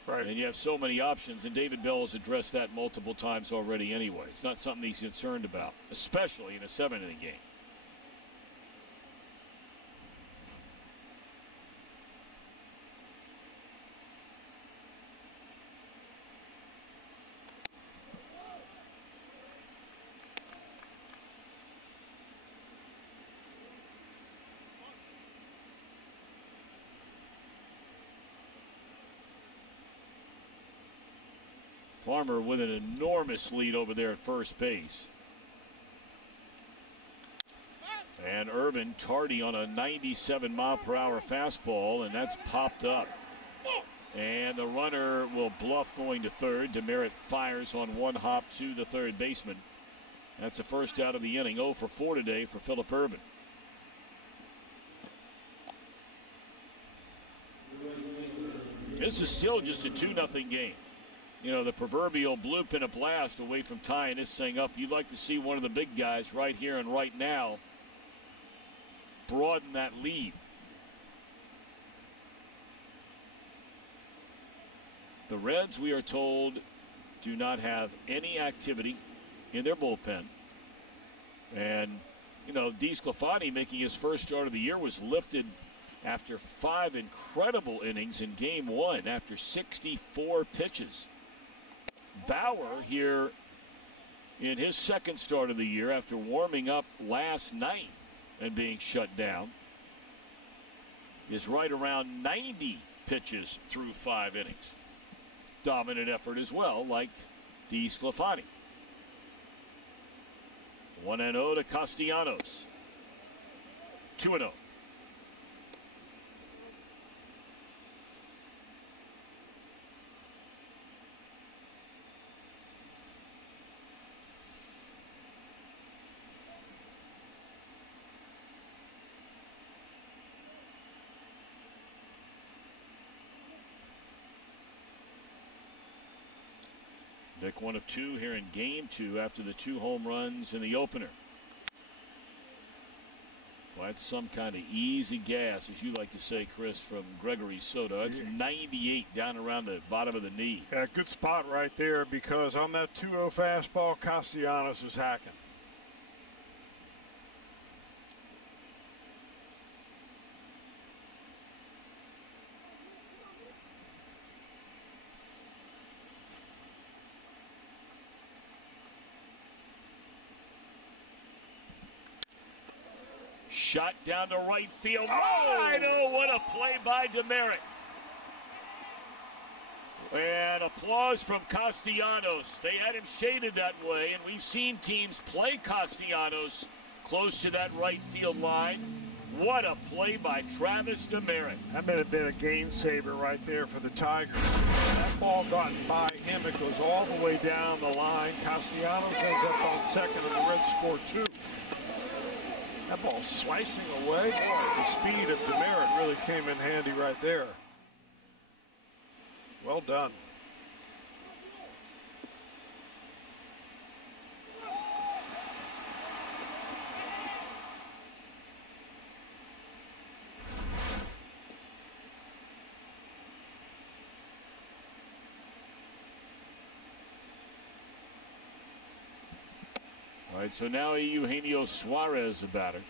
right, and you have so many options, and David Bell has addressed that multiple times already anyway. It's not something he's concerned about, especially in a 7-inning game. Farmer with an enormous lead over there at first base. And Irvin tardy on a 97-mile-per-hour fastball, and that's popped up. And the runner will bluff going to third. Demerit fires on one hop to the third baseman. That's the first out of the inning. 0 for 4 today for Phillip Irvin. This is still just a 2-0 game. You know, the proverbial bloop and a blast away from tying this thing up. You'd like to see one of the big guys right here and right now broaden that lead. The Reds, we are told, do not have any activity in their bullpen. And, you know, DeSclafani making his first start of the year was lifted after 5 incredible innings in game 1 after 64 pitches. Bauer here in his second start of the year after warming up last night and being shut down is right around 90 pitches through 5 innings. Dominant effort as well, like DeSclafani. 1-0 to Castellanos. 2-0. Nick 1 of 2 here in game 2 after the 2 home runs in the opener. Well, that's some kind of easy gas, as you like to say, Chris, from Gregory Soto. That's 98 down around the bottom of the knee. Yeah, good spot right there, because on that 2-0 fastball, Castellanos was hacking. Shot down to right field. Oh, no, what a play by Demerit. And applause from Castellanos. They had him shaded that way, and we've seen teams play Castellanos close to that right field line. What a play by Travis Demerit. That may have been a gain saver right there for the Tigers. That ball got by him. It goes all the way down the line. Castellanos ends up on second, and the Reds score 2. That ball slicing away. Boy, the speed of Demerit really came in handy right there. Well done. All right, so now Eugenio Suarez, a batter.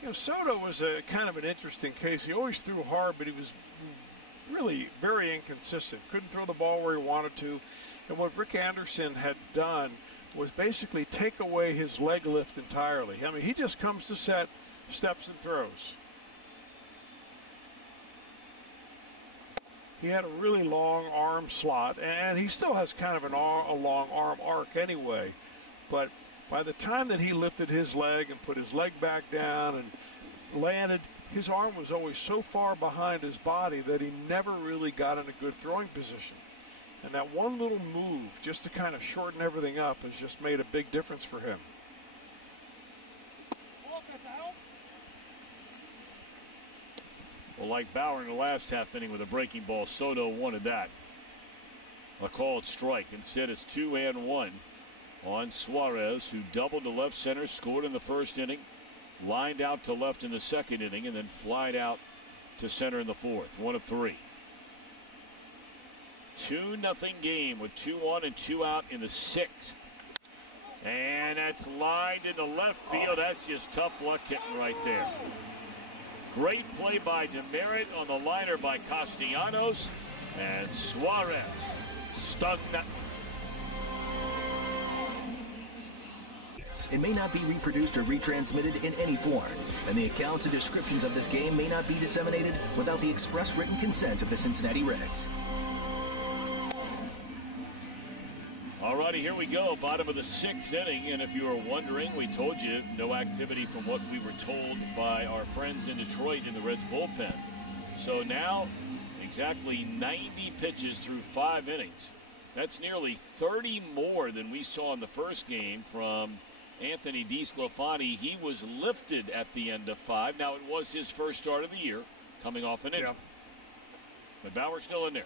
You know, Soto was a kind of an interesting case. He always threw hard, but he was really very inconsistent. Couldn't throw the ball where he wanted to. And what Rick Anderson had done was basically take away his leg lift entirely. I mean, he just comes to set, steps and throws. He had a really long arm slot, and he still has kind of a long arm arc anyway. But by the time that he lifted his leg and put his leg back down and landed, his arm was always so far behind his body that he never really got in a good throwing position. And that one little move, just to kind of shorten everything up, has just made a big difference for him. Well, like Bauer in the last half inning with a breaking ball, Soto wanted that. A called strike. Instead, it's 2-1 on Suarez, who doubled to left center, scored in the first inning, lined out to left in the second inning, and then flied out to center in the fourth. 1 of 3. 2-0 game with 2 on and 2 out in the sixth. And that's lined into left field. That's just tough luck hitting right there. Great play by Demerit on the liner by Castellanos. And Suarez stunned that. It may not be reproduced or retransmitted in any form, and the accounts and descriptions of this game may not be disseminated without the express written consent of the Cincinnati Reds. Alrighty, here we go. Bottom of the sixth inning, and if you were wondering, we told you no activity from what we were told by our friends in Detroit in the Reds bullpen. So now, exactly 90 pitches through 5 innings. That's nearly 30 more than we saw in the first game from Anthony DeSclafani. He was lifted at the end of 5. Now, it was his first start of the year, coming off an injury. But Bauer's still in there.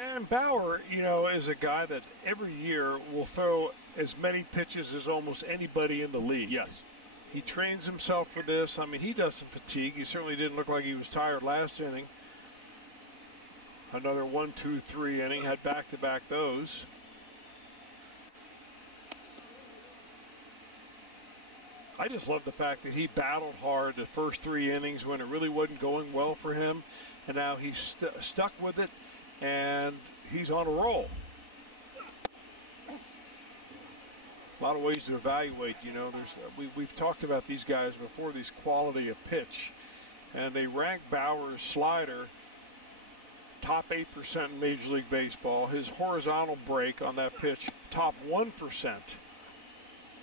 And Bauer, you know, is a guy that every year will throw as many pitches as almost anybody in the league. Yes. He trains himself for this. I mean, he doesn't fatigue. He certainly didn't look like he was tired last inning. Another 1, 2, 3 inning. Had back-to-back those. I just love the fact that he battled hard the first 3 innings when it really wasn't going well for him. And now he's stuck with it. And he's on a roll. A lot of ways to evaluate. You know, we've talked about these guys before, these quality of pitch, and they rank Bauer's slider top 8% in Major League Baseball. His horizontal break on that pitch top 1%,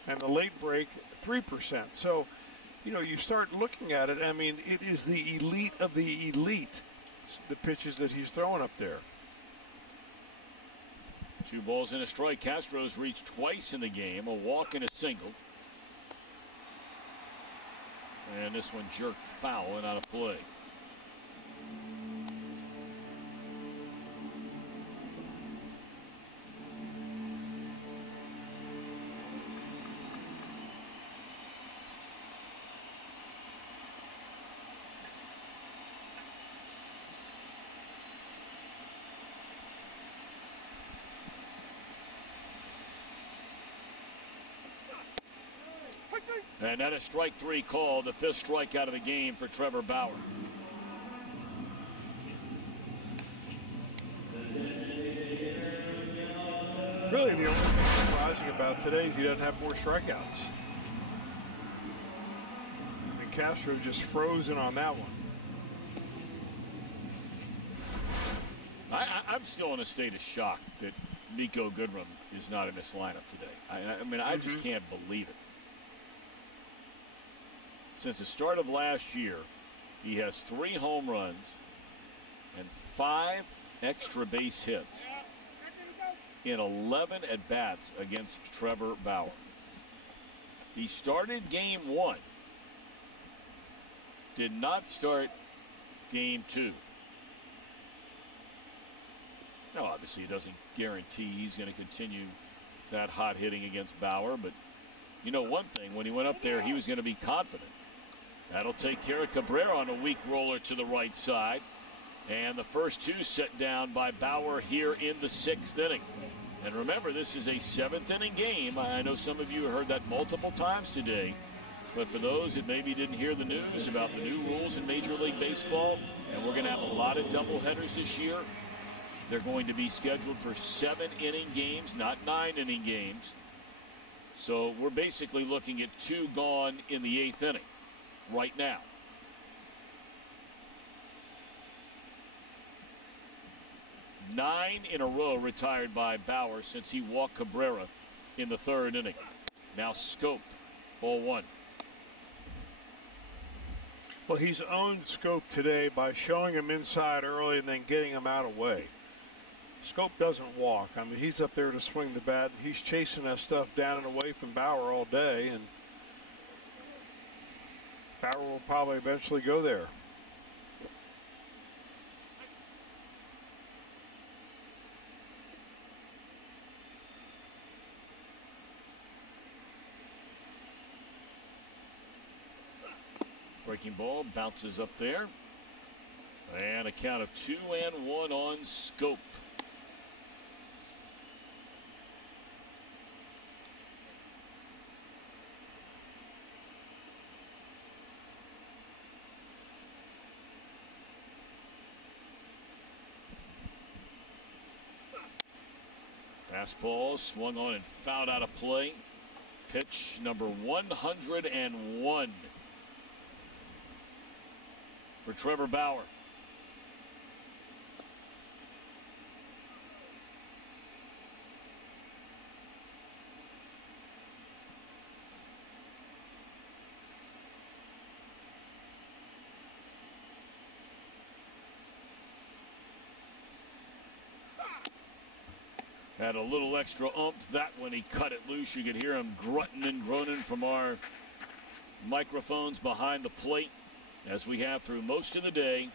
and the late break 3%. So, you know, you start looking at it. I mean, it is the elite of the elite. The pitches that he's throwing up there. 2 balls and a strike. Castro's reached twice in the game, a walk and a single. And this one jerked foul and out of play. And that is strike 3 called, the 5th strikeout of the game for Trevor Bauer. Really, the only thing surprising about today is he doesn't have more strikeouts. And Castro just frozen on that one. I'm still in a state of shock that Nico Goodrum is not in this lineup today. I mean, I just can't believe it. Since the start of last year, he has 3 home runs and 5 extra base hits in 11 at-bats against Trevor Bauer. He started game 1, did not start game 2. Now, obviously, it doesn't guarantee he's going to continue that hot hitting against Bauer, but you know one thing, when he went up there, he was going to be confident. That'll take care of Cabrera on a weak roller to the right side. And the first 2 set down by Bauer here in the 6th inning. And remember, this is a 7th inning game. I know some of you heard that multiple times today. But for those that maybe didn't hear the news about the new rules in Major League Baseball, and we're going to have a lot of doubleheaders this year, they're going to be scheduled for 7-inning games, not 9-inning games. So we're basically looking at 2 gone in the 8th inning right now. Nine in a row retired by Bauer since he walked Cabrera in the 3rd inning. Now Scope, ball 1. Well, he's owned Scope today by showing him inside early and then getting him out of way. Scope doesn't walk. I mean, he's up there to swing the bat. He's chasing that stuff down and away from Bauer all day. And Bauer will probably eventually go there. Breaking ball bounces up there. And a count of 2-1 on Scope. Fastball swung on and fouled out of play. Pitch number 101 for Trevor Bauer. Had a little extra oomph. That when he cut it loose, you could hear him grunting and groaning from our microphones behind the plate, as we have through most of the day.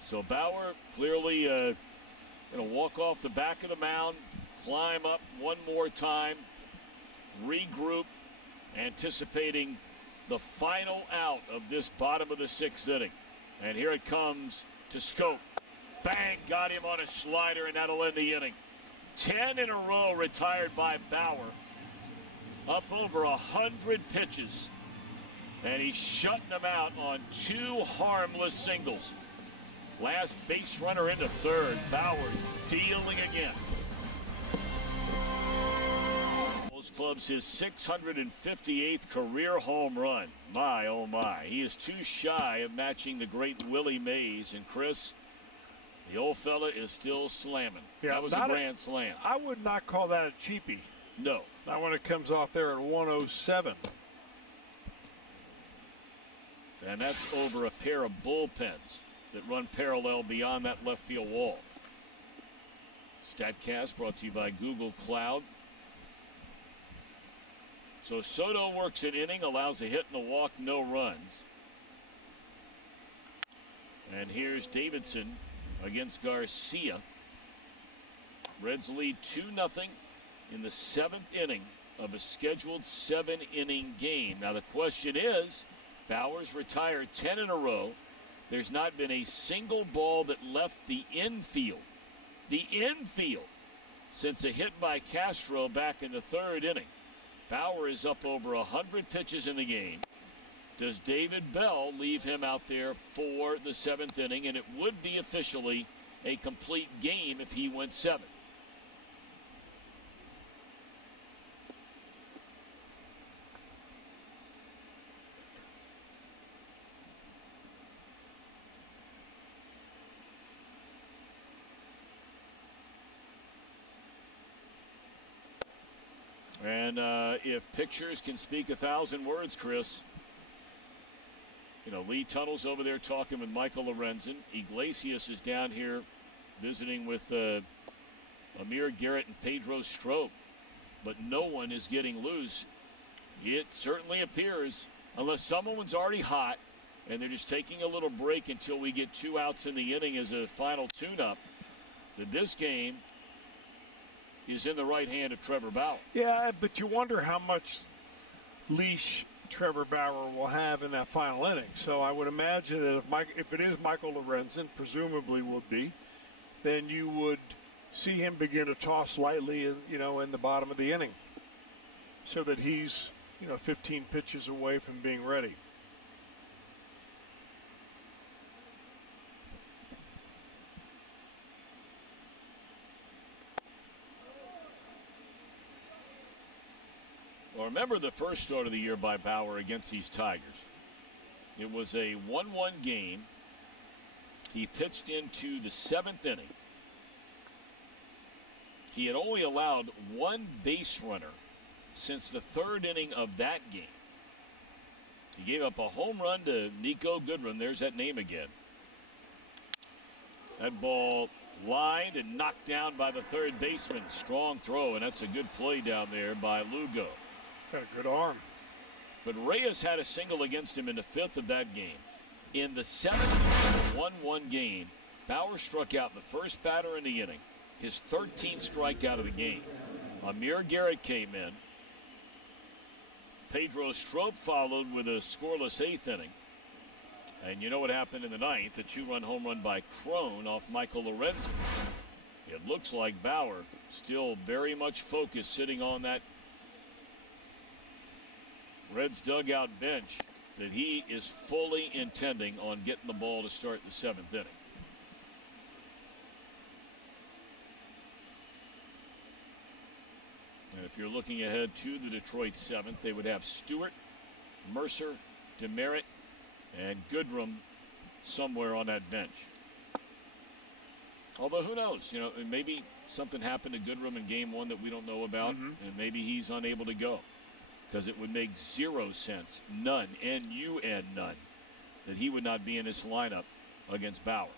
So Bauer clearly going to walk off the back of the mound, climb up one more time, regroup, anticipating the final out of this bottom of the 6th inning. And here it comes to Scope. Bang, got him on a slider, and that'll end the inning. 10 in a row retired by Bauer. Up over 100 pitches. And he's shutting them out on 2 harmless singles. Last base runner into third. Bauer dealing again. Clubs his 658th career home run. My, oh my. He is too shy of matching the great Willie Mays. And Chris, the old fella is still slamming. Yeah, that was a grand slam. I would not call that a cheapie. No. Not when it comes off there at 107. And that's over a pair of bullpens that run parallel beyond that left field wall. StatCast brought to you by Google Cloud. So Soto works an inning, allows a hit and a walk, no runs. And here's Davidson against Garcia. Reds lead 2-0 in the 7th inning of a scheduled 7-inning game. Now the question is, Bauer's retired 10 in a row. There's not been a single ball that left the infield, since a hit by Castro back in the 3rd inning. Bauer is up over 100 pitches in the game. Does David Bell leave him out there for the 7th inning? And it would be officially a complete game if he went 7. And if pictures can speak 1,000 words, Chris, you know, Lee Tunnel's over there talking with Michael Lorenzen. Iglesias is down here visiting with Amir Garrett and Pedro Strop. But no one is getting loose. It certainly appears, unless someone's already hot and they're just taking a little break until we get 2 outs in the inning as a final tune-up, that this game is in the right hand of Trevor Bauer. Yeah, but you wonder how much leash Trevor Bauer will have in that final inning. So I would imagine that if it is Michael Lorenzen, presumably would be, then you would see him begin to toss lightly, in the bottom of the inning, so that he's, 15 pitches away from being ready. Well, remember the first start of the year by Bauer against these Tigers. It was a 1-1 game. He pitched into the 7th inning. He had only allowed 1 base runner since the 3rd inning of that game. He gave up a home run to Nico Goodrum. There's that name again. That ball lined and knocked down by the 3rd baseman. Strong throw, and that's a good play down there by Lugo. Got a good arm. But Reyes had a single against him in the 5th of that game. In the 7th 1-1 game, Bauer struck out the first batter in the inning, his 13th strikeout of the game. Amir Garrett came in. Pedro Strop followed with a scoreless 8th inning. And you know what happened in the 9th? A 2-run home run by Crone off Michael Lorenzen. It looks like Bauer still very much focused, sitting on that Reds dugout bench, that he is fully intending on getting the ball to start the 7th inning. And if you're looking ahead to the Detroit 7th, they would have Stewart, Mercer, Demerit, and Goodrum somewhere on that bench. Although, who knows? You know, maybe something happened to Goodrum in game 1 that we don't know about, and maybe he's unable to go. Because it would make zero sense, none, N-U-N, none, that he would not be in this lineup against Bauer.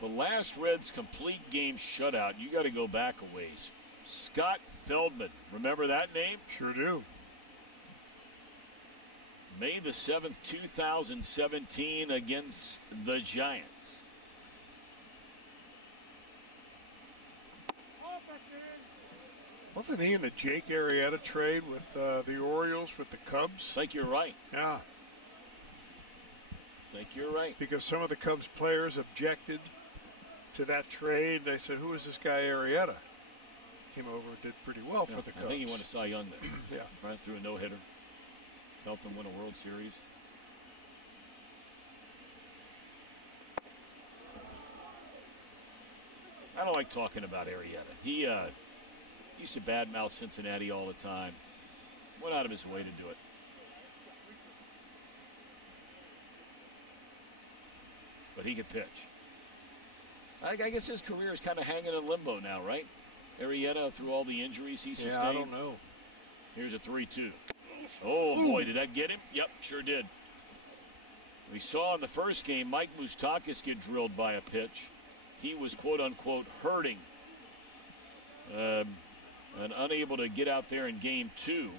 The last Reds complete game shutout, you got to go back a ways. Scott Feldman. Remember that name? Sure do. May the 7th, 2017 against the Giants. Wasn't he in the Jake Arrieta trade with the Orioles with the Cubs? I think you're right. Yeah. I think you're right. Because some of the Cubs players objected to that trade. They said, who is this guy Arrieta? Came over and did pretty well for the Cubs. I think he won a Cy Young there. Yeah. Right, through a no-hitter. Helped them win a World Series. I don't like talking about Arrieta. He used to badmouth Cincinnati all the time. Went out of his way to do it. But he could pitch. I guess his career is kind of hanging in limbo now, right? Arrieta, through all the injuries he sustained. Yeah, I don't know. Here's a 3-2. Oh, boy, did that get him? Yep, sure did. We saw in the first game Mike Moustakas get drilled by a pitch. He was, quote-unquote, hurting and unable to get out there in game 2.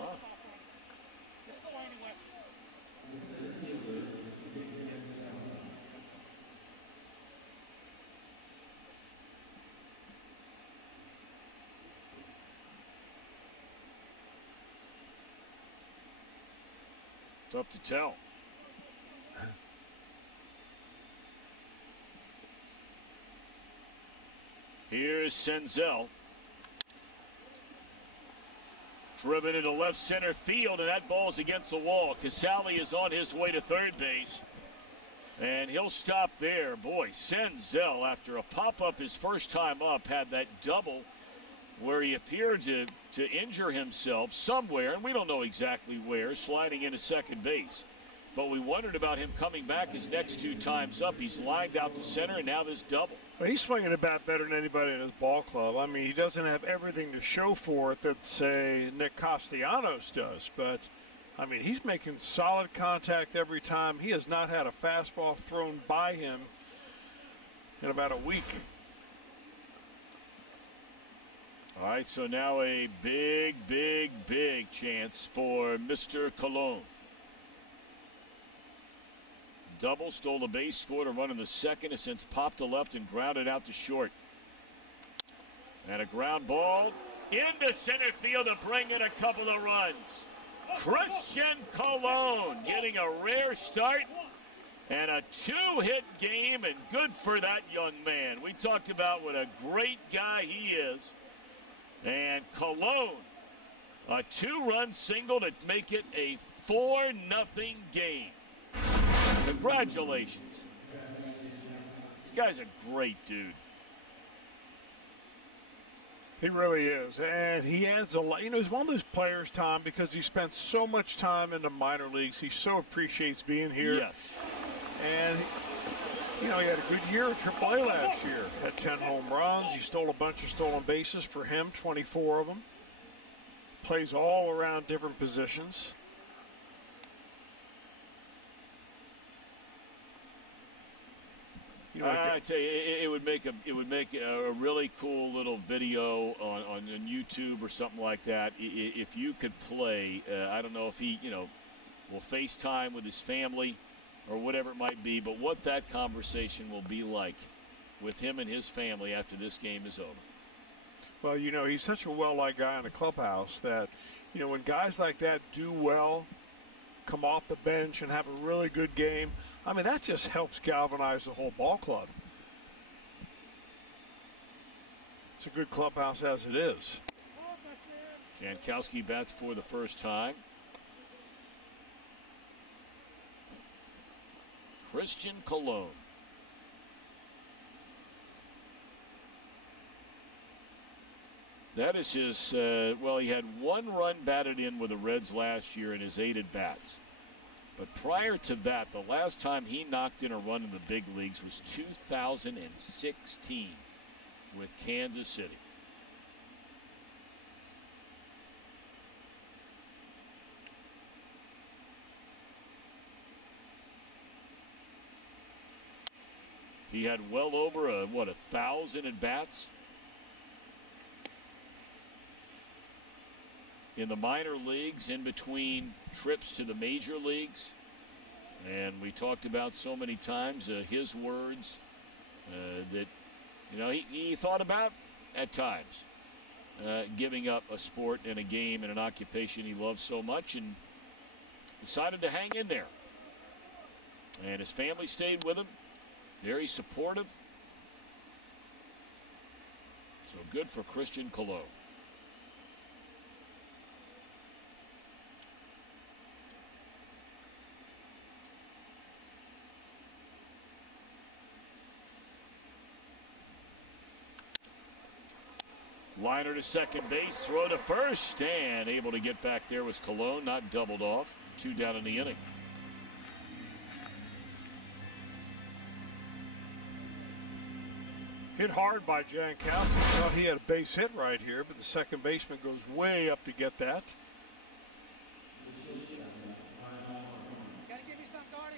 Oh. Tough to tell. Here's Senzel. Driven into left center field, and that ball's against the wall. Casale is on his way to third base. And he'll stop there. Boy, Senzel, after a pop-up his first time up, had that double where he appeared to injure himself somewhere, and we don't know exactly where, sliding into second base. But we wondered about him coming back his next 2 times up. He's lined out to center, and now this double. Well, he's swinging the bat better than anybody in his ball club. I mean, he doesn't have everything to show for it that, say, Nick Castellanos does. But, I mean, he's making solid contact every time. He has not had a fastball thrown by him in about a week. All right, so now a big, big, big chance for Mr. Colon. Double, stole the base, scored a run in the second, has since popped to left and grounded out to short. And a ground ball into center field to bring in a couple of runs. Christian Colon getting a rare start and a 2-hit game, and good for that young man. We talked about what a great guy he is. And Colon, a 2-run single to make it a 4-0 game. Congratulations. This guy's a great dude. He really is. And he adds a lot. You know, he's one of those players, Tom, because he spent so much time in the minor leagues. He so appreciates being here. Yes. And You know, he had a good year at AAA last year. Had 10 home runs. He stole a bunch of stolen bases for him, 24 of them. Plays all around different positions. You know, I tell you, it would make a really cool little video on YouTube or something like that. If you could play, I don't know if he, will FaceTime with his family or whatever it might be, but what that conversation will be like with him and his family after this game is over. Well, you know, he's such a well-liked guy in the clubhouse that, you know, when guys like that do well, come off the bench and have a really good game, I mean, that just helps galvanize the whole ball club. It's a good clubhouse as it is. Jankowski bats for the first time. Christian Colon. That is his, he had 1 run batted in with the Reds last year in his 8 at-bats. But prior to that, the last time he knocked in a run in the big leagues was 2016 with Kansas City. He had well over 1,000 at-bats in the minor leagues, in between trips to the major leagues. And we talked about so many times his words that, he thought about at times giving up a sport and a game and an occupation he loves so much, and decided to hang in there. And his family stayed with him. Very supportive. So good for Christian Colon. Liner to second base, throw to first, and able to get back there was Colon, not doubled off. 2 down in the inning. Hit hard by Jankowski. Thought he had a base hit right here, but the second baseman goes way up to get that. Gotta give me some, Gardy.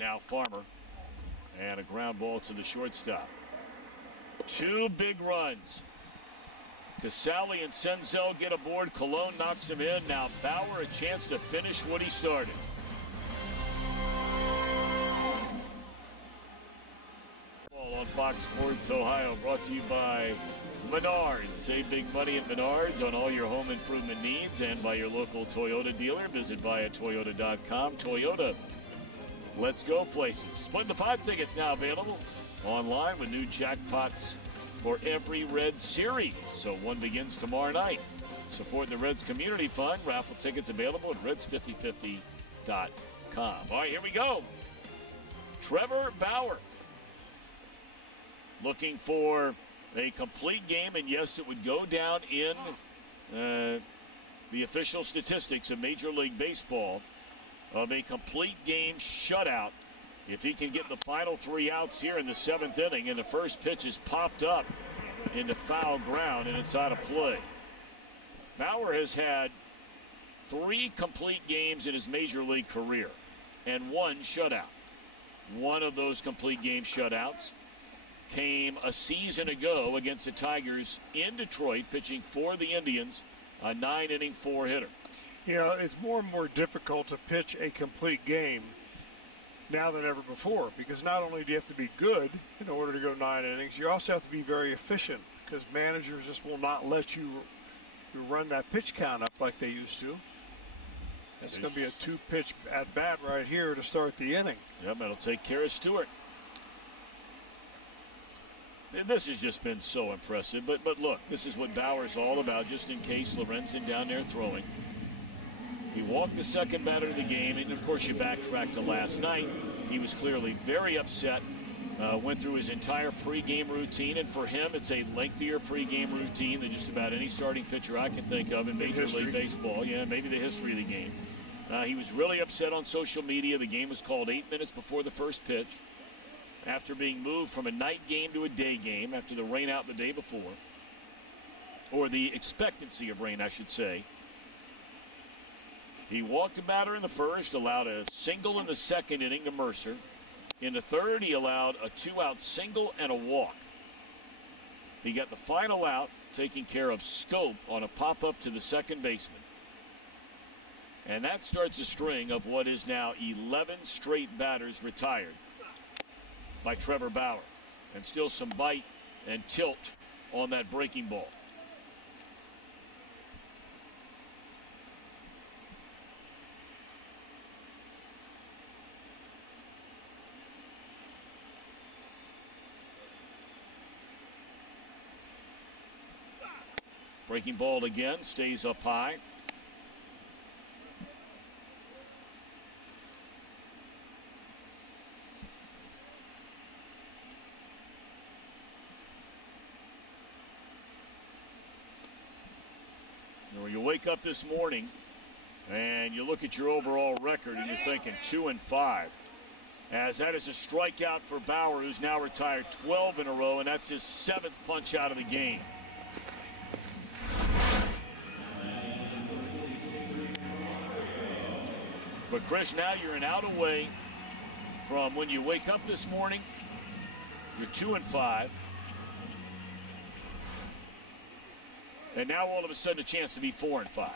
Now Farmer, and a ground ball to the shortstop. 2 big runs. Casali and Senzel get aboard. Colon knocks him in. Now Bauer a chance to finish what he started. Ball on Fox Sports Ohio, brought to you by Menards. Save big money at Menards on all your home improvement needs, and by your local Toyota dealer. Visit buyatoyota.com. Toyota. Let's go places. Split the Pot tickets now available online with new jackpots for every Reds series. So one begins tomorrow night. Support the Reds Community Fund. Raffle tickets available at reds5050.com. All right, here we go. Trevor Bauer looking for a complete game, and yes, it would go down in the official statistics of Major League Baseball of a complete game shutout if he can get the final 3 outs here in the 7th inning, and the first pitch is popped up into foul ground and it's out of play. Bauer has had 3 complete games in his Major League career and 1 shutout. One of those complete game shutouts came a season ago against the Tigers in Detroit, pitching for the Indians, a 9-inning 4-hitter. You know, it's more and more difficult to pitch a complete game now than ever before, because not only do you have to be good in order to go 9 innings, you also have to be very efficient, because managers just will not let you run that pitch count up like they used to. That's going to be a 2-pitch at bat right here to start the inning. Yep, it'll take care of Stewart. This has just been so impressive. But look, this is what Bauer's all about, just in case Lorenzen down there throwing. He walked the second batter of the game, and of course you backtrack to last night. He was clearly very upset. Went through his entire pregame routine, and for him, it's a lengthier pregame routine than just about any starting pitcher I can think of in Major League Baseball. Yeah, maybe the history of the game. He was really upset on social media. The game was called 8 minutes before the first pitch, after being moved from a night game to a day game after the rain out the day before, or the expectancy of rain, I should say. He walked a batter in the first, allowed a single in the second inning to Mercer. In the third, he allowed a 2-out single and a walk. He got the final out, taking care of Scope on a pop-up to the second baseman. And that starts a string of what is now 11 straight batters retired by Trevor Bauer. And still some bite and tilt on that breaking ball. Breaking ball again, stays up high. When you wake up this morning and you look at your overall record and you're thinking 2-5, as that is a strikeout for Bauer, who's now retired 12 in a row, and that's his 7th punch out of the game. But Chris, now you're an out away from when you wake up this morning. You're 2-5. And now all of a sudden a chance to be 4-5.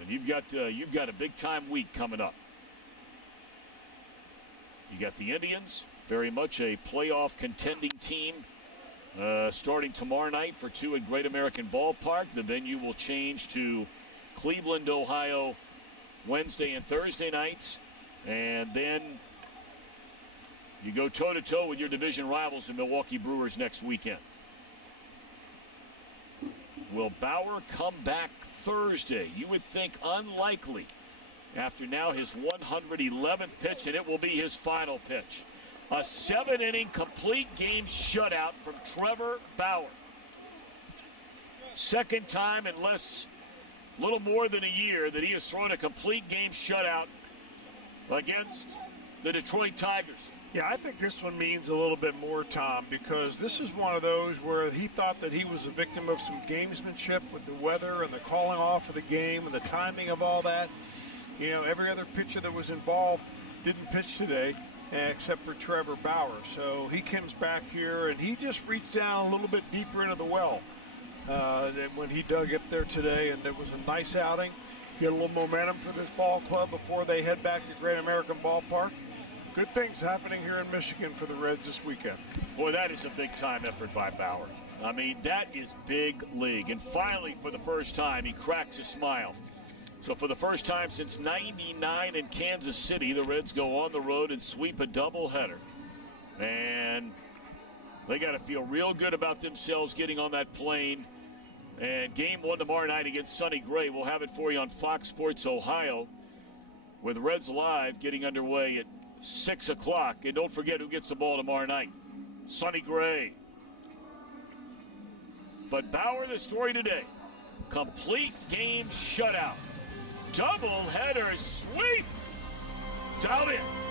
And you've got a big time week coming up. You got the Indians, very much a playoff contending team. Starting tomorrow night for 2 at Great American Ballpark. The venue will change to Cleveland, Ohio, Wednesday and Thursday nights. And then you go toe-to-toe with your division rivals, the Milwaukee Brewers, next weekend. Will Bauer come back Thursday? You would think unlikely after now his 111th pitch, and it will be his final pitch. A 7-inning complete game shutout from Trevor Bauer. Second time in little more than a year that he has thrown a complete game shutout against the Detroit Tigers. Yeah, I think this one means a little bit more, Tom, because this is one of those where he thought that he was a victim of some gamesmanship with the weather and the calling off of the game and the timing of all that. You know, every other pitcher that was involved didn't pitch today, except for Trevor Bauer. So he comes back here, and he just reached down a little bit deeper into the well when he dug up there today, and it was a nice outing. Get a little momentum for this ball club before they head back to Great American Ballpark. Good things happening here in Michigan for the Reds this weekend. Boy, that is a big-time effort by Bauer. I mean, that is big league. And finally, for the first time, he cracks a smile. So for the first time since '99 in Kansas City, the Reds go on the road and sweep a doubleheader. And they got to feel real good about themselves getting on that plane. And game 1 tomorrow night against Sonny Gray. We'll have it for you on Fox Sports Ohio with Reds Live getting underway at 6 o'clock. And don't forget who gets the ball tomorrow night. Sonny Gray. But Bauer, the story today. Complete game shutout. Doubleheader sweep. Dial in.